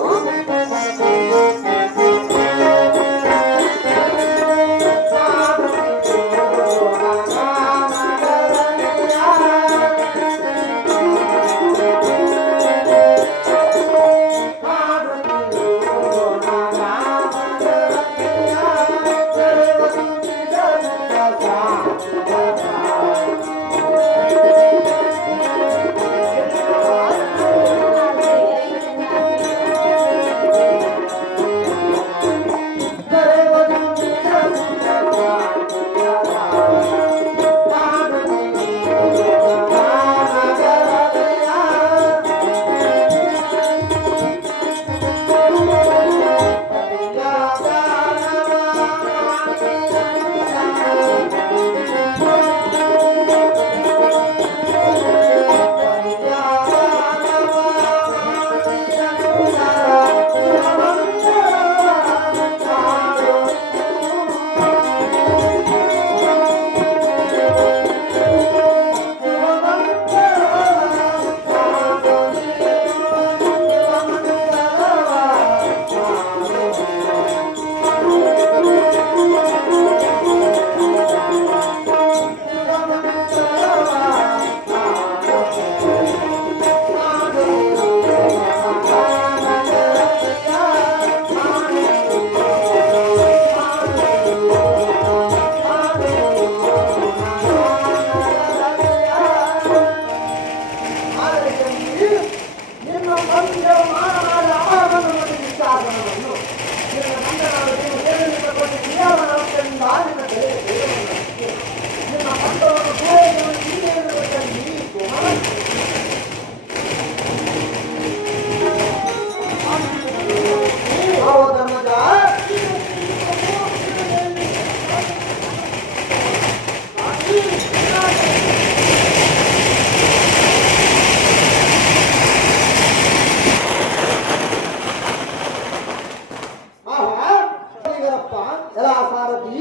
ಎಲ್ಲ ಸಾರಥಿ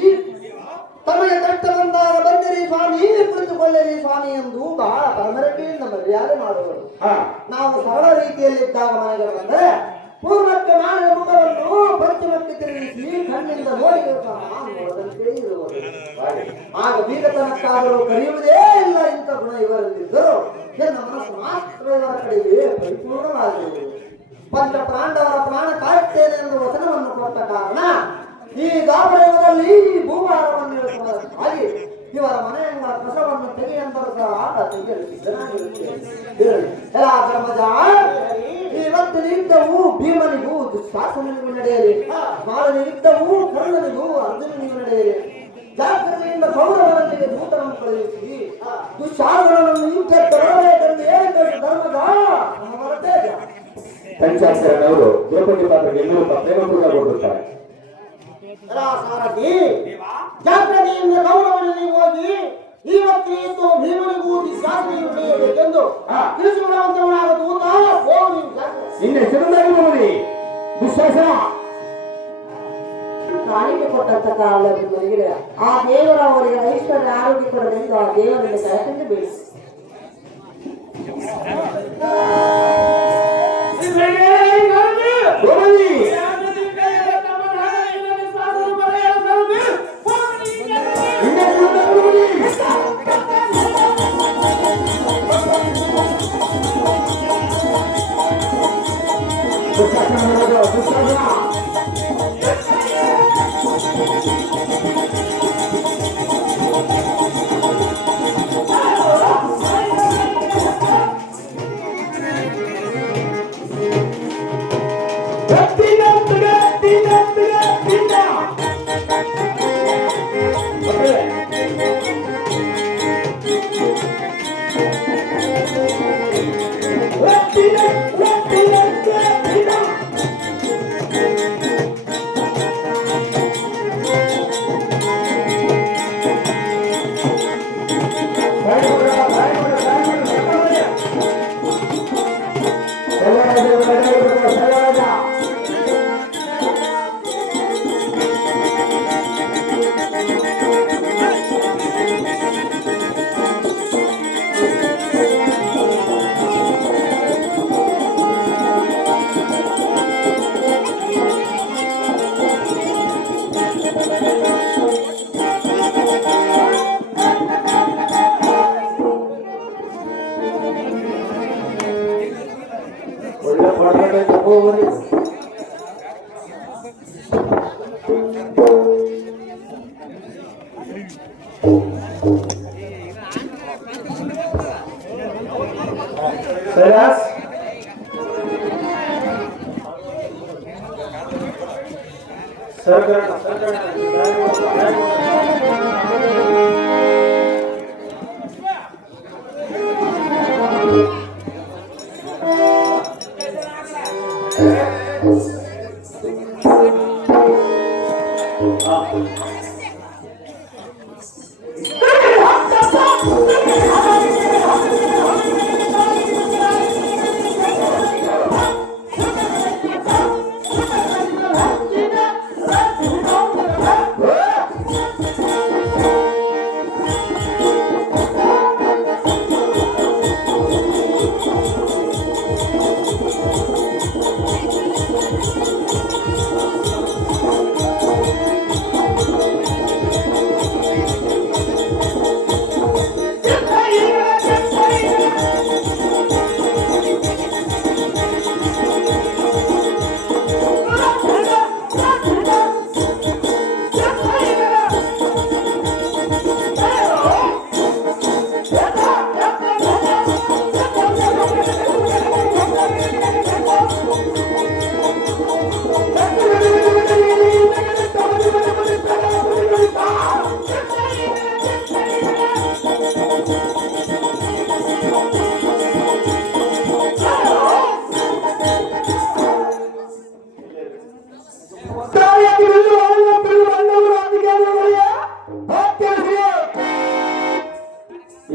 ತಮಗೆ ಕಷ್ಟ ಬಂದಾಗ ಬಂದಿರಿ ಸ್ವಾಮಿ, ಕುಳಿತುಕೊಳ್ಳಿರಿ ಸ್ವಾಮಿ ಎಂದು ಬಹಳ ಪರಮರಟಿಯಿಂದ ಮರ್ಯಾದೆ ಮಾಡುವರು. ನಾವು ಸರಳ ರೀತಿಯಲ್ಲಿದ್ದಾಗ ಮನೆಗೆ ಬಂದರೆ ಪೂರ್ವಕ್ಕೆ ಮಾಡಿದ ಮುಖವನ್ನು ಪಶ್ಚಿಮಕ್ಕೆ ತಿರುಗಿಸಿ ಕಣ್ಣಿಂದ ನೋಡದಂತೆ ಇರುವುದು. ಆಗ ಬೀಗತನಕ್ಕಾದರೂ ಕರೆಯುವುದೇ ಇಲ್ಲ. ಇಂಥ ಗುಣ ಇವರಲ್ಲಿದ್ದರು ಎನ್ನ ಮನಸ್ಸು ಮಾತ್ರ ಇವರ ಕಡೆಗೆ ಪರಿಪೂರ್ಣವಾಗಿದೆ. ಪಂಚ ಪಾಂಡವರ ಪ್ರಾಣ ಕಾಯುತ್ತೇನೆ ಎಂದು ವಚನವನ್ನು ಕೊಟ್ಟ ಕಾರಣ ಈ ದಾಪರಯುಗದಲ್ಲಿ ಈ ಭೂಭಾರವನ್ನು ಇಳಿಸುವುದಕ್ಕಾಗಿ ಇವರ ಮನೆಯಿಂದ ಕಸವನ್ನು ತೆಗೆಯಂಬರ ಧರ್ಮಜ, ಇವತ್ತಿನ ಯುದ್ಧವು ಭೀಮನಿಗೂ ದುಶ್ಯಾಸನಿಗೂ ನಡೆಯಲಿ, ನಾಳಿನ ಯುದ್ಧವು ಕರ್ಣನಿಗೂ ಅರ್ಜುನನಿಗೂ ನಡೆಯಲಿ. ಜಾಗ್ರತೆಯಿಂದ ಕೌರವರೊಂದಿಗೆ ದೂತರನ್ನು ಕಳುಹಿಸಿ ದುಶ್ಯಾಸನನ್ನು ಯುದ್ಧಕ್ಕೆ ಬರಬೇಕೆಂದು ಹೇಳಿದ ಧರ್ಮಜ ಹೊರಟೇಜ. ಪಂಚಾಕ್ಷರನವರು ದ್ರೌಪದಿ ಪಾತ್ರಕ್ಕೆ ಇನ್ನೂ ಪ್ರೇಮಪೂರ್ಣ ಕೊಡುತ್ತಾರೆ. ಸಾರಥಿ, ಜಾಗ್ರತೆಯಿಂದ ಕೌರವರಲ್ಲಿ ಹೋಗಿ ಇವತ್ತು ಭೀಮನಿಗೂ ದುಶ್ಯಾಸನಿಗೂ ನಡೆಯಬೇಕೆಂದು ತಿಳಿಸಿಬಿಡುವಂತವನಾದ ದೂತ ಹೋಗಿ ನಿನ್ನೆ ಸಿರುಂದರಿ ದುಶ್ಯಾಸನ ಕಾಣಿಕೆ ಕೊಟ್ಟಂತ ಕಾಲ ಆ ದೇವರ ಅವರಿಗೆ ಐಶ್ವರ್ಯ ಆರೋಗ್ಯ ಕೊಡಲೆಂದು ಆ ದೇವರಿಗೆ ಕರೆತಂದು ಬೇಡಿ.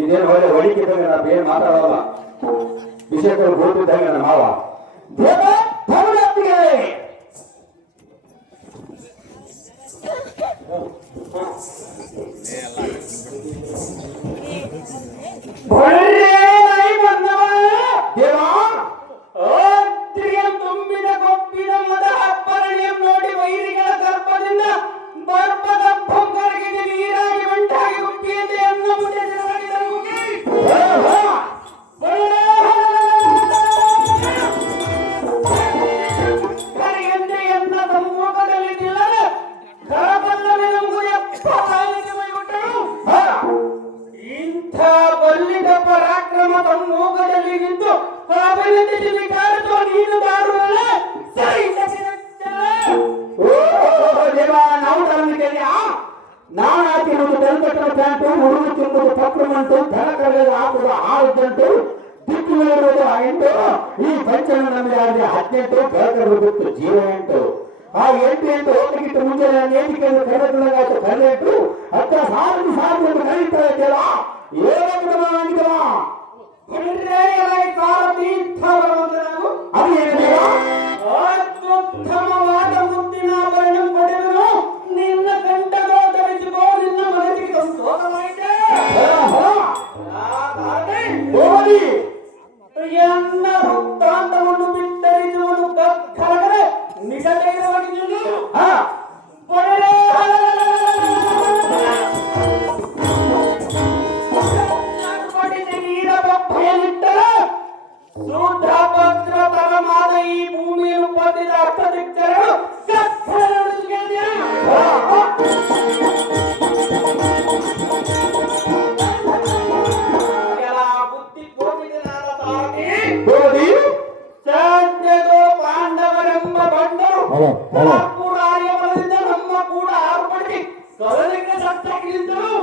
ಇದೇನು ಒಳ್ಳೆ ಹೊಡಿಕೆ ಬಗ್ಗೆ ನಾವು ಏನು ಮಾತಾಡೋಲ್ಲ. ವಿಷಯಗಳು ಗೊತ್ತಿದ್ದಂಗೆ ನನ್ನ ಮಾವ ದೇವ ತುಂಬಿದ ಕೊಪ್ಪಿದ ಮದ ಅಪ್ಪರಣೆಯ ನೋಡಿ ವೈರಿಗಳ ಗರ್ಭದಿಂದ ಬರ್ಪದ ಪೊಂಗರಿಗೆ ನೀರಾಗಿ ಉಂಟಾಗಿ ಹುಟ್ಟಿದೆ ಅನ್ನ ಮುಟ್ಟೆ ಎನ್ನ ಸಮ್ಮುಖದಲ್ಲಿ ನಿಲ್ಲದೆ ಕರಬಲ್ಲವೇ ನಮಗೂ ಇಂಥ ಬಲ್ಲಿದ ಪರಾಕ್ರಮ ಸಮ್ಮುಖದಲ್ಲಿ ನಿಂತು ಅಭಿನಂದಿಸಿ ಕಾಡುತ್ತೋ ನೀನು ಬಾರುವಲ್ಲ ಸರಿ ನಾವು ತರಲಿಕ್ಕೆ ನಾನು ಹಾಕಿರುವುದು ತೆಲುಗಟ್ಟಿನ ಪ್ಯಾಂಟು ಹುಡುಗ ತಿನ್ನುವುದು ಪಕ್ರಮಂಟು ದನ ಕಳೆದು ಹಾಕುವುದು 6 ಗಂಟು ದಿಕ್ಕು ಇರುವುದು 8 ಈ ಪಂಚಮ ನಮಗೆ ಆದ್ರೆ 18 ಬೆಳಕರು ಬಿಟ್ಟು ಜೀವ 8 ಆ 8 ಹೋಗಿಟ್ಟು ಮುಂಜಾನೆ ನೇತಿಕೆಯನ್ನು ಕರೆದೊಳಗಾಯ್ತು ಕರೆಯಿಟ್ಟು ಹತ್ತ ಸಾರದು ಕರೀತಾ ಇದ್ದೇವಾ ಅತ್ಯುತ್ತಮವಾದ ಮುತ್ತಿನ ಆಭರಣ ಪಡೆದನು ನಿನ್ನ ಕಂಠದ ಧರಿಸಿಕೋ ನಿನ್ನ ಮನಸ್ಸಿಗೆ ಸಂತೋಷವಾಯಿತೆ ಎನ್ನ ವೃತ್ತಾಂತವನ್ನು ಬಿತ್ತರಿಸುವನು ಕಕ್ಕರಗರೆ ನಿಜವಾಗಿ ಭದ್ರತರವಾದ ಈ ಭೂಮಿಯನ್ನು ಪಡೆದ ಅರ್ಥದಿಕ್ಕರು ಬುದ್ಧಿ ಕೋಪಿದನಾದ ತಾರತಿ ಸದ್ಯದೋ ಪಾಂಡವರೆಂಬ ಬಂದರು ಆರ್ಯಬಲದಿಂದ ನಮ್ಮ ಕೂಡ ಆರ್ಪಡಿಸಿ ಕದಲಿಕ್ಕೆ ಸತ್ತಾಗಿದ್ದರು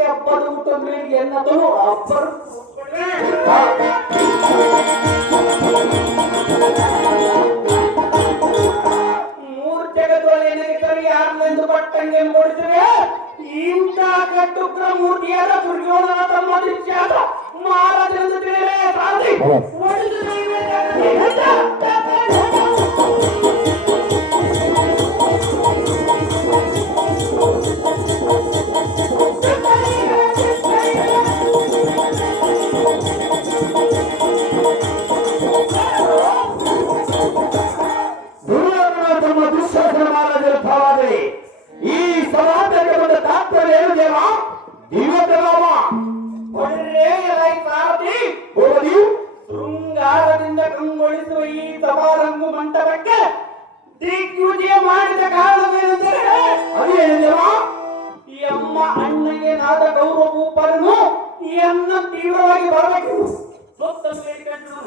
ಹಬ್ಬದ ಊಟ ಮೇಲೆ ಎನ್ನದನು ಅಬ್ಬರು ಮೂರು ಜಗತ್ತೊಳಗೆ ಏನಾಗಿದ್ದಾರೆ ಯಾರನ್ನೆಂದು ಪಟ್ಟಂಗೆ ಮೂಡಿಸಿವೆ ಇಂಥ ಕಟ್ಟುಗ್ರ ಮೂರ್ತಿಯಾದ ದುರ್ಯೋಧನ ತಮ್ಮ ದಿಶ್ಯಾದ ಮಹಾರಾಜರಿಂದ ತಿಳಿಯಲೇ ಸಾಧಿ ಈ ಸಮಾಜಕ್ಕೆ ಬಂದ ತಾತ್ಪರ್ಯ ಏನು ದೇವ ದಿವ್ಯತಲಾವ ಶೃಂಗಾರದಿಂದ ಕಂಗೊಳಿಸುವ ಈ ಸಭಾರಂಗು ಮಂಟಪಕ್ಕೆ ದಿಗ್ವಿಜಯ ಮಾಡಿದ ಕಾರಣವೇನೆಂದರೆ ಅದೇನು ದೇವ ಈ ಅಮ್ಮ ಅಣ್ಣಗೆ ನಾದ ಗೌರವೂಪರನು ಈ ಅನ್ನ ತೀವ್ರವಾಗಿ ಬರಬೇಕು ಸ್ವತ್ತನ್ನು ಬೇಡಿಕೊಂಡನು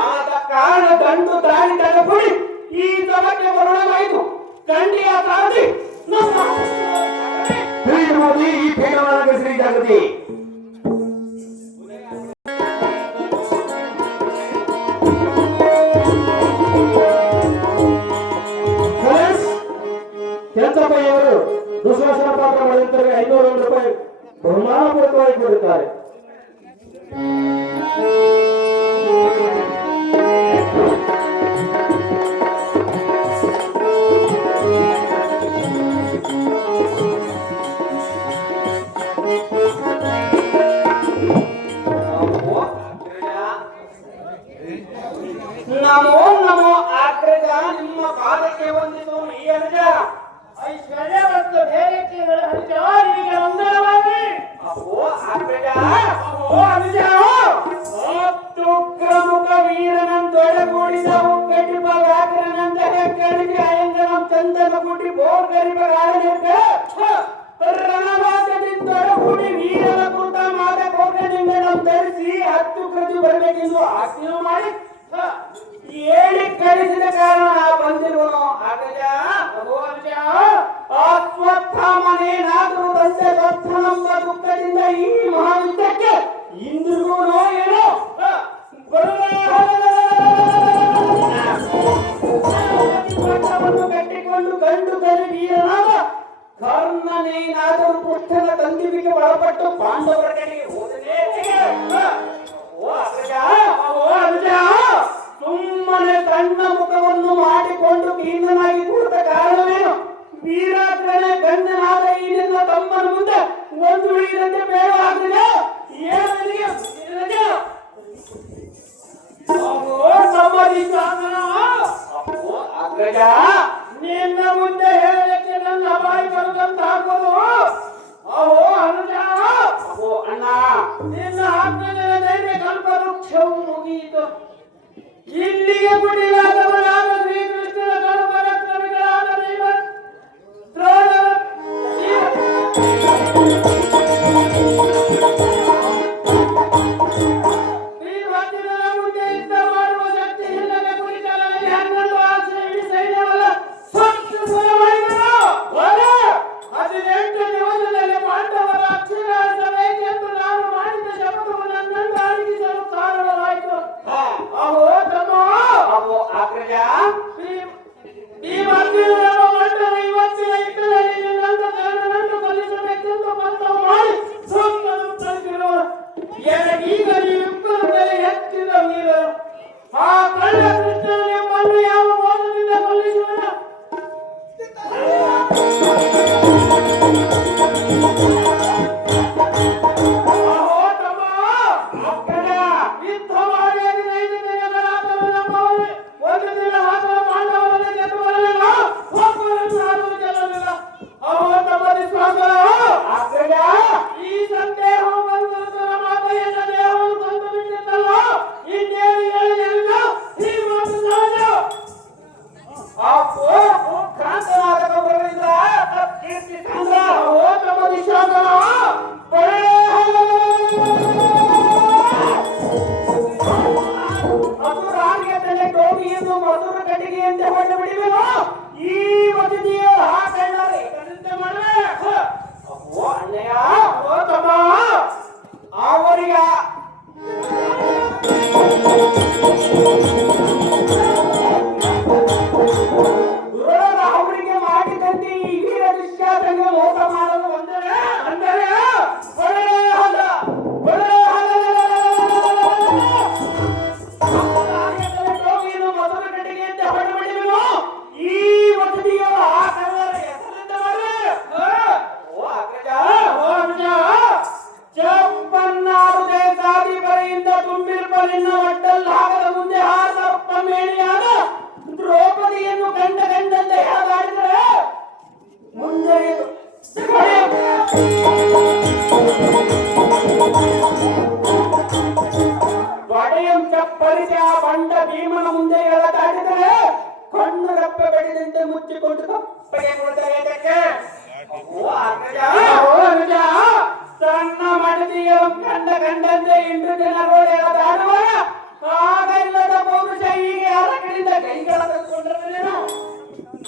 ಆದ ಕಾರಣ ದಂಡು ದಾಳಿ ತಡೆಪಡಿ ಈ ಸಭಕ್ಕೆ ಬರೋಣವಾಯಿತು ಕಂಡಿಯ ಸಾಧಿ ತಿಳಿದಿರುವುದು ಈ ಭೇದವಾದ ಶ್ರೀ ಜಾಗೃತಿ ಕೆಂಚಪ್ಪಯ್ಯವರು ದುಶ್ವಾಸನ ಪಾತ್ರ ಮಾಡಿದಂತರಿಗೆ 500 ರೂಪಾಯಿ ಬಹುಮಾನಪೂರ್ವಕವಾಗಿ ಕೊಡುತ್ತಾರೆ. ನಮೋ ನಮೋ ಆಗ್ರಹ ನಿಮ್ಮ ಪಾದಕ್ಕೆ ವಂದಿಸುವ ಈ ಅನುಜ ಐಶ್ವರ್ಯ ಮತ್ತು ಬೇರೆಕೆಗಳ ಹರಿಜಾರಿಗೆ ವಂದನವಾಗಿ ಅಹೋ ಆಗ್ರಹ ಅಹೋ ಅನುಜ ಅತ್ಯುಗ್ರಮುಖ ವೀರನಂದೊಡಗೂಡಿದ ಒಗ್ಗಟ್ಟಿಪ ವ್ಯಾಘ್ರನಂದ ಹೆಗ್ಗಣಿಗೆ ಅಯಂಗನಂ ಚಂದನ ಗುಡಿ ಬೋರ್ಗರಿಪ ಗಾಳಿಕ ರಣವಾದದಿಂದೊಡಗೂಡಿ ವೀರನ ಕೃತ ಮಾದ ಕೋಕನಿಂಗನಂ ಧರಿಸಿ ಹತ್ತು ಕೃತಿ ಬರಬೇಕೆಂದು ಆಜ್ಞೆ ಮಾಡಿ ಏಳಿ ಕಳಿಸಿದ ಕಾರಣ ಬಂದಿರುವನು ಅಗಜ ಅಶ್ವತ್ಥಾಮನೇನಾದರೂ ತಂದೆ ಸ್ವತ್ಥನೆಂಬ ದುಃಖದಿಂದ ಈ ಮಹಾಯುದ್ಧಕ್ಕೆ ಇಂದಿರುವನೋ ಏನೋ ಕಟ್ಟಿಕೊಂಡು ಗಂಡು ಕರ್ಣನೇನಾದರೂ ಪುಷ್ಟನ ತಂದಿವಿಗೆ ಒಳಪಟ್ಟು ಪಾಂಡವರ ಕಡೆಗೆ ಹೋದನೇ ಓ ಅಗ್ರಜ, ಓ ಅಗ್ರಜ, ಸುಮ್ಮನೆ ಸಣ್ಣ ಮುಖವನ್ನು ಮಾಡಿಕೊಂಡು ಭೀಮನಾಗಿ ಕೂತ ಕಾರಣವೇನು? ವೀರಾಗ್ರನ ಗಂಡನಾದ ಈ ನಿನ್ನ ತಮ್ಮನ ಮುಂದೆ ಒಂದು ಉಳಿದಂತೆ ಬೇಡ ಅಗ್ರಜ. ಅಗ್ರಜ, ನಿನ್ನ ಮುಂದೆ ಹೇಳಕ್ಕೆ ನನ್ನ ಬಾಯಿ ಬರುತ್ತಂತ ಹಾಕೋದು. ಅಹೋ ಅನುಜ, ಅಹೋ ಅಣ್ಣ, ನಿನ್ನ ಆತ್ಮಜನ ಧೈರ್ಯ ಕಲ್ಪವೃಕ್ಷವು ಮುಗಿಯಿತು. ಇಲ್ಲಿಗೆ ಗುಡಿಲಾದವನಾದ ಶ್ರೀಕೃಷ್ಣನ ಕಲ್ಪರಕ್ರಮಿಗಳಾದ ದೈವ ಮಧುರ ಕಟ್ಟಿಗೆಯಂತೆ ಹೊಂಡ ಬಿಡಿವೆನು. ಈ ಮದುವೆಯ ಅಣ್ಣಯ್ಯ, ಓ ತಮ್ಮ, ಅವರಿಗೆ ದುರ್ಯೋಧನ ಅವರಿಗೆ ಮಾಡಿದಂತೆ ಈ ವೀರ ದುಶ್ಯಾಸನಿಗೆ ಮೋಸ ಮಾಡಲು ಅಂದರೆ ಮಧುರ ಕಟ್ಟಿಗೆಯಂತೆ ಹೊಂಡ ಬಿಡಿವೆನು. ಈ ಮದುವೆಯ ಚಪ್ಪನ್ನಾರು ದೇಶಾಧಿಪತಿಯಿಂದ ತುಂಬಿರ್ಪಲಿನ ಒಟ್ಟಲ್ಲಾಗದ ಮುಂದೆ ಹಾರಪ್ಪ ಮೇಣಿಯಾದ ದ್ರೌಪದಿಯನ್ನು ಗಂಡಂತೆ ಹೇಳಾಡಿದರೆ ಮುಂಜರಿದು ಒಡೆಯಂ ಚಪ್ಪರಿಸಿ ಆ ಬಂಡ ಭೀಮನ ಮುಂದೆ ಹೇಳದಾಡಿದರೆ ಕಣ್ಣು ರೆಪ್ಪೆ ಬಡಿದಂತೆ ಮುಚ್ಚಿಕೊಂಡು ಕಪ್ಪಗೆ ಕೊಡ್ತಾರೆ. ಸಣ್ಣ ಮಡದಿಯರು ಗಂಡಂತೆ 8 ಜನಗಳು ಹೇಳದಾಡುವ ಆಗ ಇಲ್ಲದ ಪೌರುಷ ಹೀಗೆ ಅರಕಡಿಂದ ಕೈಗಳ ತೆಗೆದುಕೊಂಡರೇನು?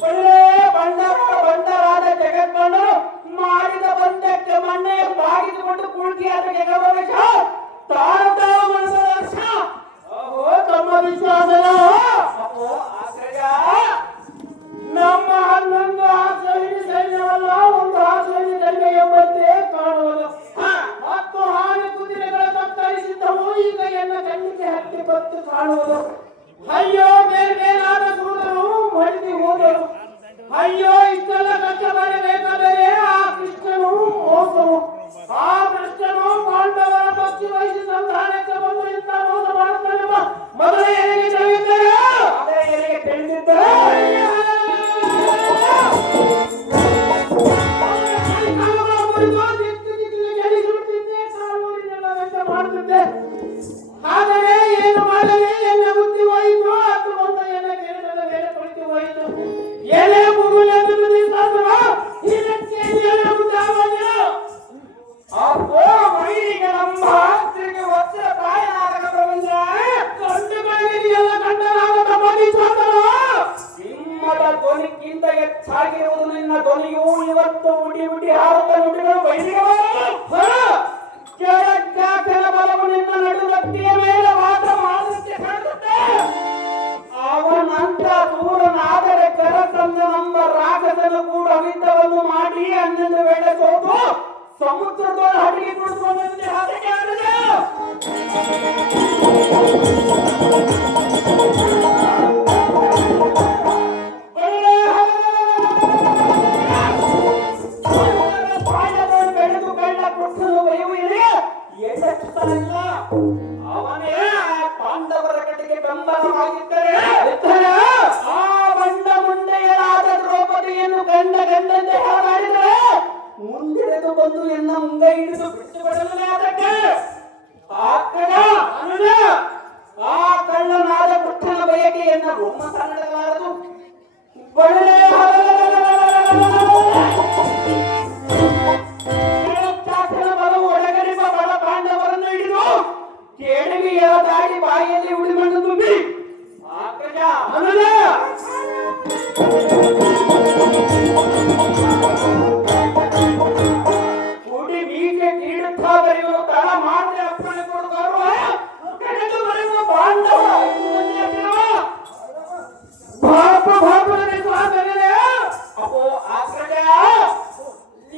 ಒಳ್ಳೆ ಬಂಡರಾದ ಜಗತ್ಬಂಡರು ಮಾಡಿದ ಬಂಧಕ್ಕೆ ಮಣ್ಣೆಯ ಬಾಗಿಸಿಕೊಂಡು ಕುಳಿತಿಯಾದ ಗೆಗವಶ ತಾರತಾವ ಮನದ ಲಕ್ಷ. ಅಹೋ ತಮ್ಮ ವಿಶ್ವಾಸ ನಮ್ಮ 11 ಆಸೈನಿ ಸೈನ್ಯವಲ್ಲ, ಒಂದು ಆಸೈನಿ ಸೈನ್ಯ ಎಂಬಂತೆ ಕಾಣುವುದು. 10 ಹಾನಿ ಕುದುರೆಗಳ ತತ್ತರಿಸಿದ್ದವು ಈಗ ಎನ್ನ ಕಣ್ಣಿಗೆ ಹತ್ತಿ ಬತ್ತು ಕಾಣುವುದು. ಅಯ್ಯೋ ಬೇರ್ಬೇನಾದ ಸೂರರು ಮಡಿದಿ ಹೋದರು. ಅಯ್ಯೋ ಇಷ್ಟೆಲ್ಲ ಕಷ್ಟ ಬರಬೇಕಾದರೆ ಆ ಕೃಷ್ಣನು ಮೋಸವು. ಆ ಕೃಷ್ಣನು ಪಾಂಡವರ ಪಕ್ಷಿ ವಹಿಸಿ ಸಂಧಾನಕ್ಕೆ ಬಂದು ಇಂಥ ಮೋಸ ಮಾಡುತ್ತಾನೆಂಬ ಮೊದಲ ಎಲೆಗೆ ತಿಳಿದಿದ್ದರೆ ಅದೇ ಎಲೆಗೆ ತಿಳಿದಿದ್ದರೆ ಮಾಡುತ್ತಿದ್ದೆ. ಆದರೆ ಏನು ಮಾಡಲಿ, ಎನ್ನ ಬುದ್ಧಿ ಹೋಯಿತು. ಅದು ಬಂದ ಎನ್ನ ಕೇರಳದ ಮೇಲೆ ಕುಳಿತು ಹೋಯಿತು. ಎಲೆ ಮುಗುಲೆಂದು ಅಪ್ಪೋ ಮೈಲಿಗೆ ನಮ್ಮ ಆಸ್ತಿಗೆ ವಜ್ರ ಪ್ರಾಯನಾದ ಪ್ರಪಂಚ ಕಂಡುಕೊಳ್ಳಿದೆಯಲ್ಲ ಕಂಡನಾದ ಸಿಂಹದ ಧ್ವನಿಗಿಂತ ಹೆಚ್ಚಾಗಿರುವುದು ನಿನ್ನ ಧ್ವನಿಯು. ಇವತ್ತು ಉಡಿ ಹಾರುತ್ತ ನುಡಿಗಳು ಬಯಲಿಗೆ ಕೆಳ ಬಲವು ನಿನ್ನ ನಡುವತ್ತಿಯ ಮೇಲೆ ಮಾತ್ರ ಮಾಡುತ್ತೆ ಕಾಣುತ್ತೆ. ಅವನಂತ ದೂರನಾದರೆ ಕರತಂದ ನಮ್ಮ ರಾಗದನ್ನು ಕೂಡ ಅವಿತವನ್ನು ಮಾಡಿ 11 ವೇಳೆ ಸೋತು ಸಮುದ್ರದೊಳ ಹಡಗಿ ಕುಡಿದುಕೊಂಡು ಅದಕ್ಕೆ ಬೆಳೆದು ಕಂಡ ಕೃಷ್ಣನು ಬರೆಯುವುದೇ ಎಳ್ಳೆತ್ತಲ್ಲ ಅವನೇ ಪಾಂಡವರ ಕಡೆಗೆ ಬೆಂಬಲವಾಗಿದ್ದರೆ ಆ ಬಂಡ ಮುಂಡೆಯರಾದ ದ್ರೌಪದಿಯನ್ನು ಕಂಡ ಗಂಡಂತೆ ಹಾಗಾಡಿದರೆ ಮುಂದೆರೆದು ಬಂದು ಎನ್ನ ಮುಂದೆ ಹಿಡಿದು ಬಿಟ್ಟು ಬಿಡಲೇ ಅದಕ್ಕೆ ಆ ಕಳ್ಳನಾದ ಕೃಷ್ಣನ ಬಯಕೆಯನ್ನು ರೋಮ ಸನ್ನಡಲಾರದು ಬಡಲೆ ಬಲವು ಒಳಗರಿಬ ಬಡ ಪಾಂಡವರನ್ನು ಹಿಡಿದು ಕೇಳಿಗೆಯ ದಾಡಿ ಬಾಯಿಯಲ್ಲಿ ಉಳಿಮಣ್ಣು ತುಂಬಿ ಕುಡಿ ಬೀಜೆ ಕೀಡುತ್ತಾ ಬರೆಯುವ ತಳ ಮಾಡಿದ್ರೆ ಅಪ್ಪಣೆ ಕೊಡುವರು ಕೆಳಗೆ ಬರೆಯುವ ಪಾಂಡವ ಅಪ್ಪೋ ಆಗ್ರಹ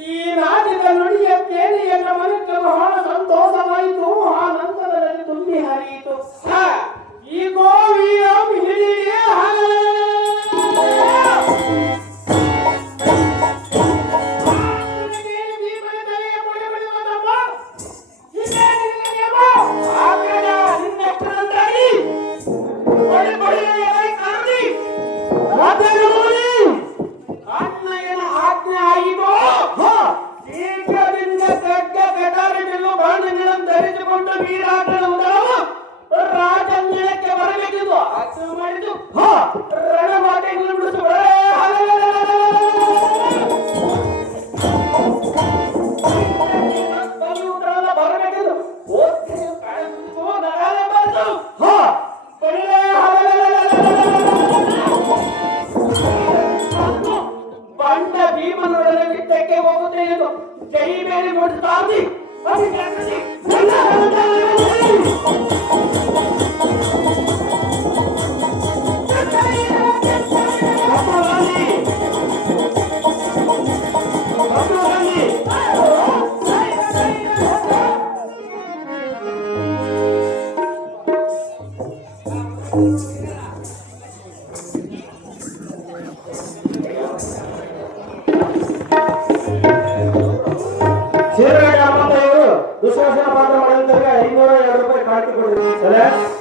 ಈ ನಾಡಿನ ನುಡಿಯ ಕೇಳಿ ಎನ್ನ ಮನಕ್ಕೆ ಬಹಳ ಸಂತೋಷವಾಯಿತು ಆ ನಂತರದಲ್ಲಿ ತುಂಬಿ ಹರಿಯಿತು ಈ ಗೋವಿಯ ಹಿರಿಯ ಅಣ್ಣಯ್ಯನ ಆಜ್ಞೆ ಆಯಿತು ಶೀಘ್ರದಿಂದ ಖಡ್ಗ ಕಟಾರಿ ಬಿಲ್ಲು ಬಾಣಗಳನ್ನು ಧರಿಸಿಕೊಂಡು ವೀರಾಟನವು ರಾಜಂಜನಕ್ಕೆ ಬರಬೇಕಿದ್ದು ಆಜ್ಞೆ ಮಾಡಿದ್ದು ರಣಮಾಟೆಗಳನ್ನು ಬಿಡಿಸಿ ಬರಬೇಕಿದ್ದು ಬಂಡ ಭೀಮನೊಡನೆ ಯುದ್ಧಕ್ಕೆ ಹೋಗುತ್ತೇನೆ ಜೈ ಬೇರೆ ನೋಡುತ್ತಾರೆ ಸೇರಗಡೆ ಅಮ್ಮಂತ ಇವರು ದುಶ್ವಾಸನ ಪಾತ್ರ ಮಾಡಿದಂತವ್ರಿಗೆ 502 ರೂಪಾಯಿ ಕಾಣಿಕೆ ಕೊಡಿರಿ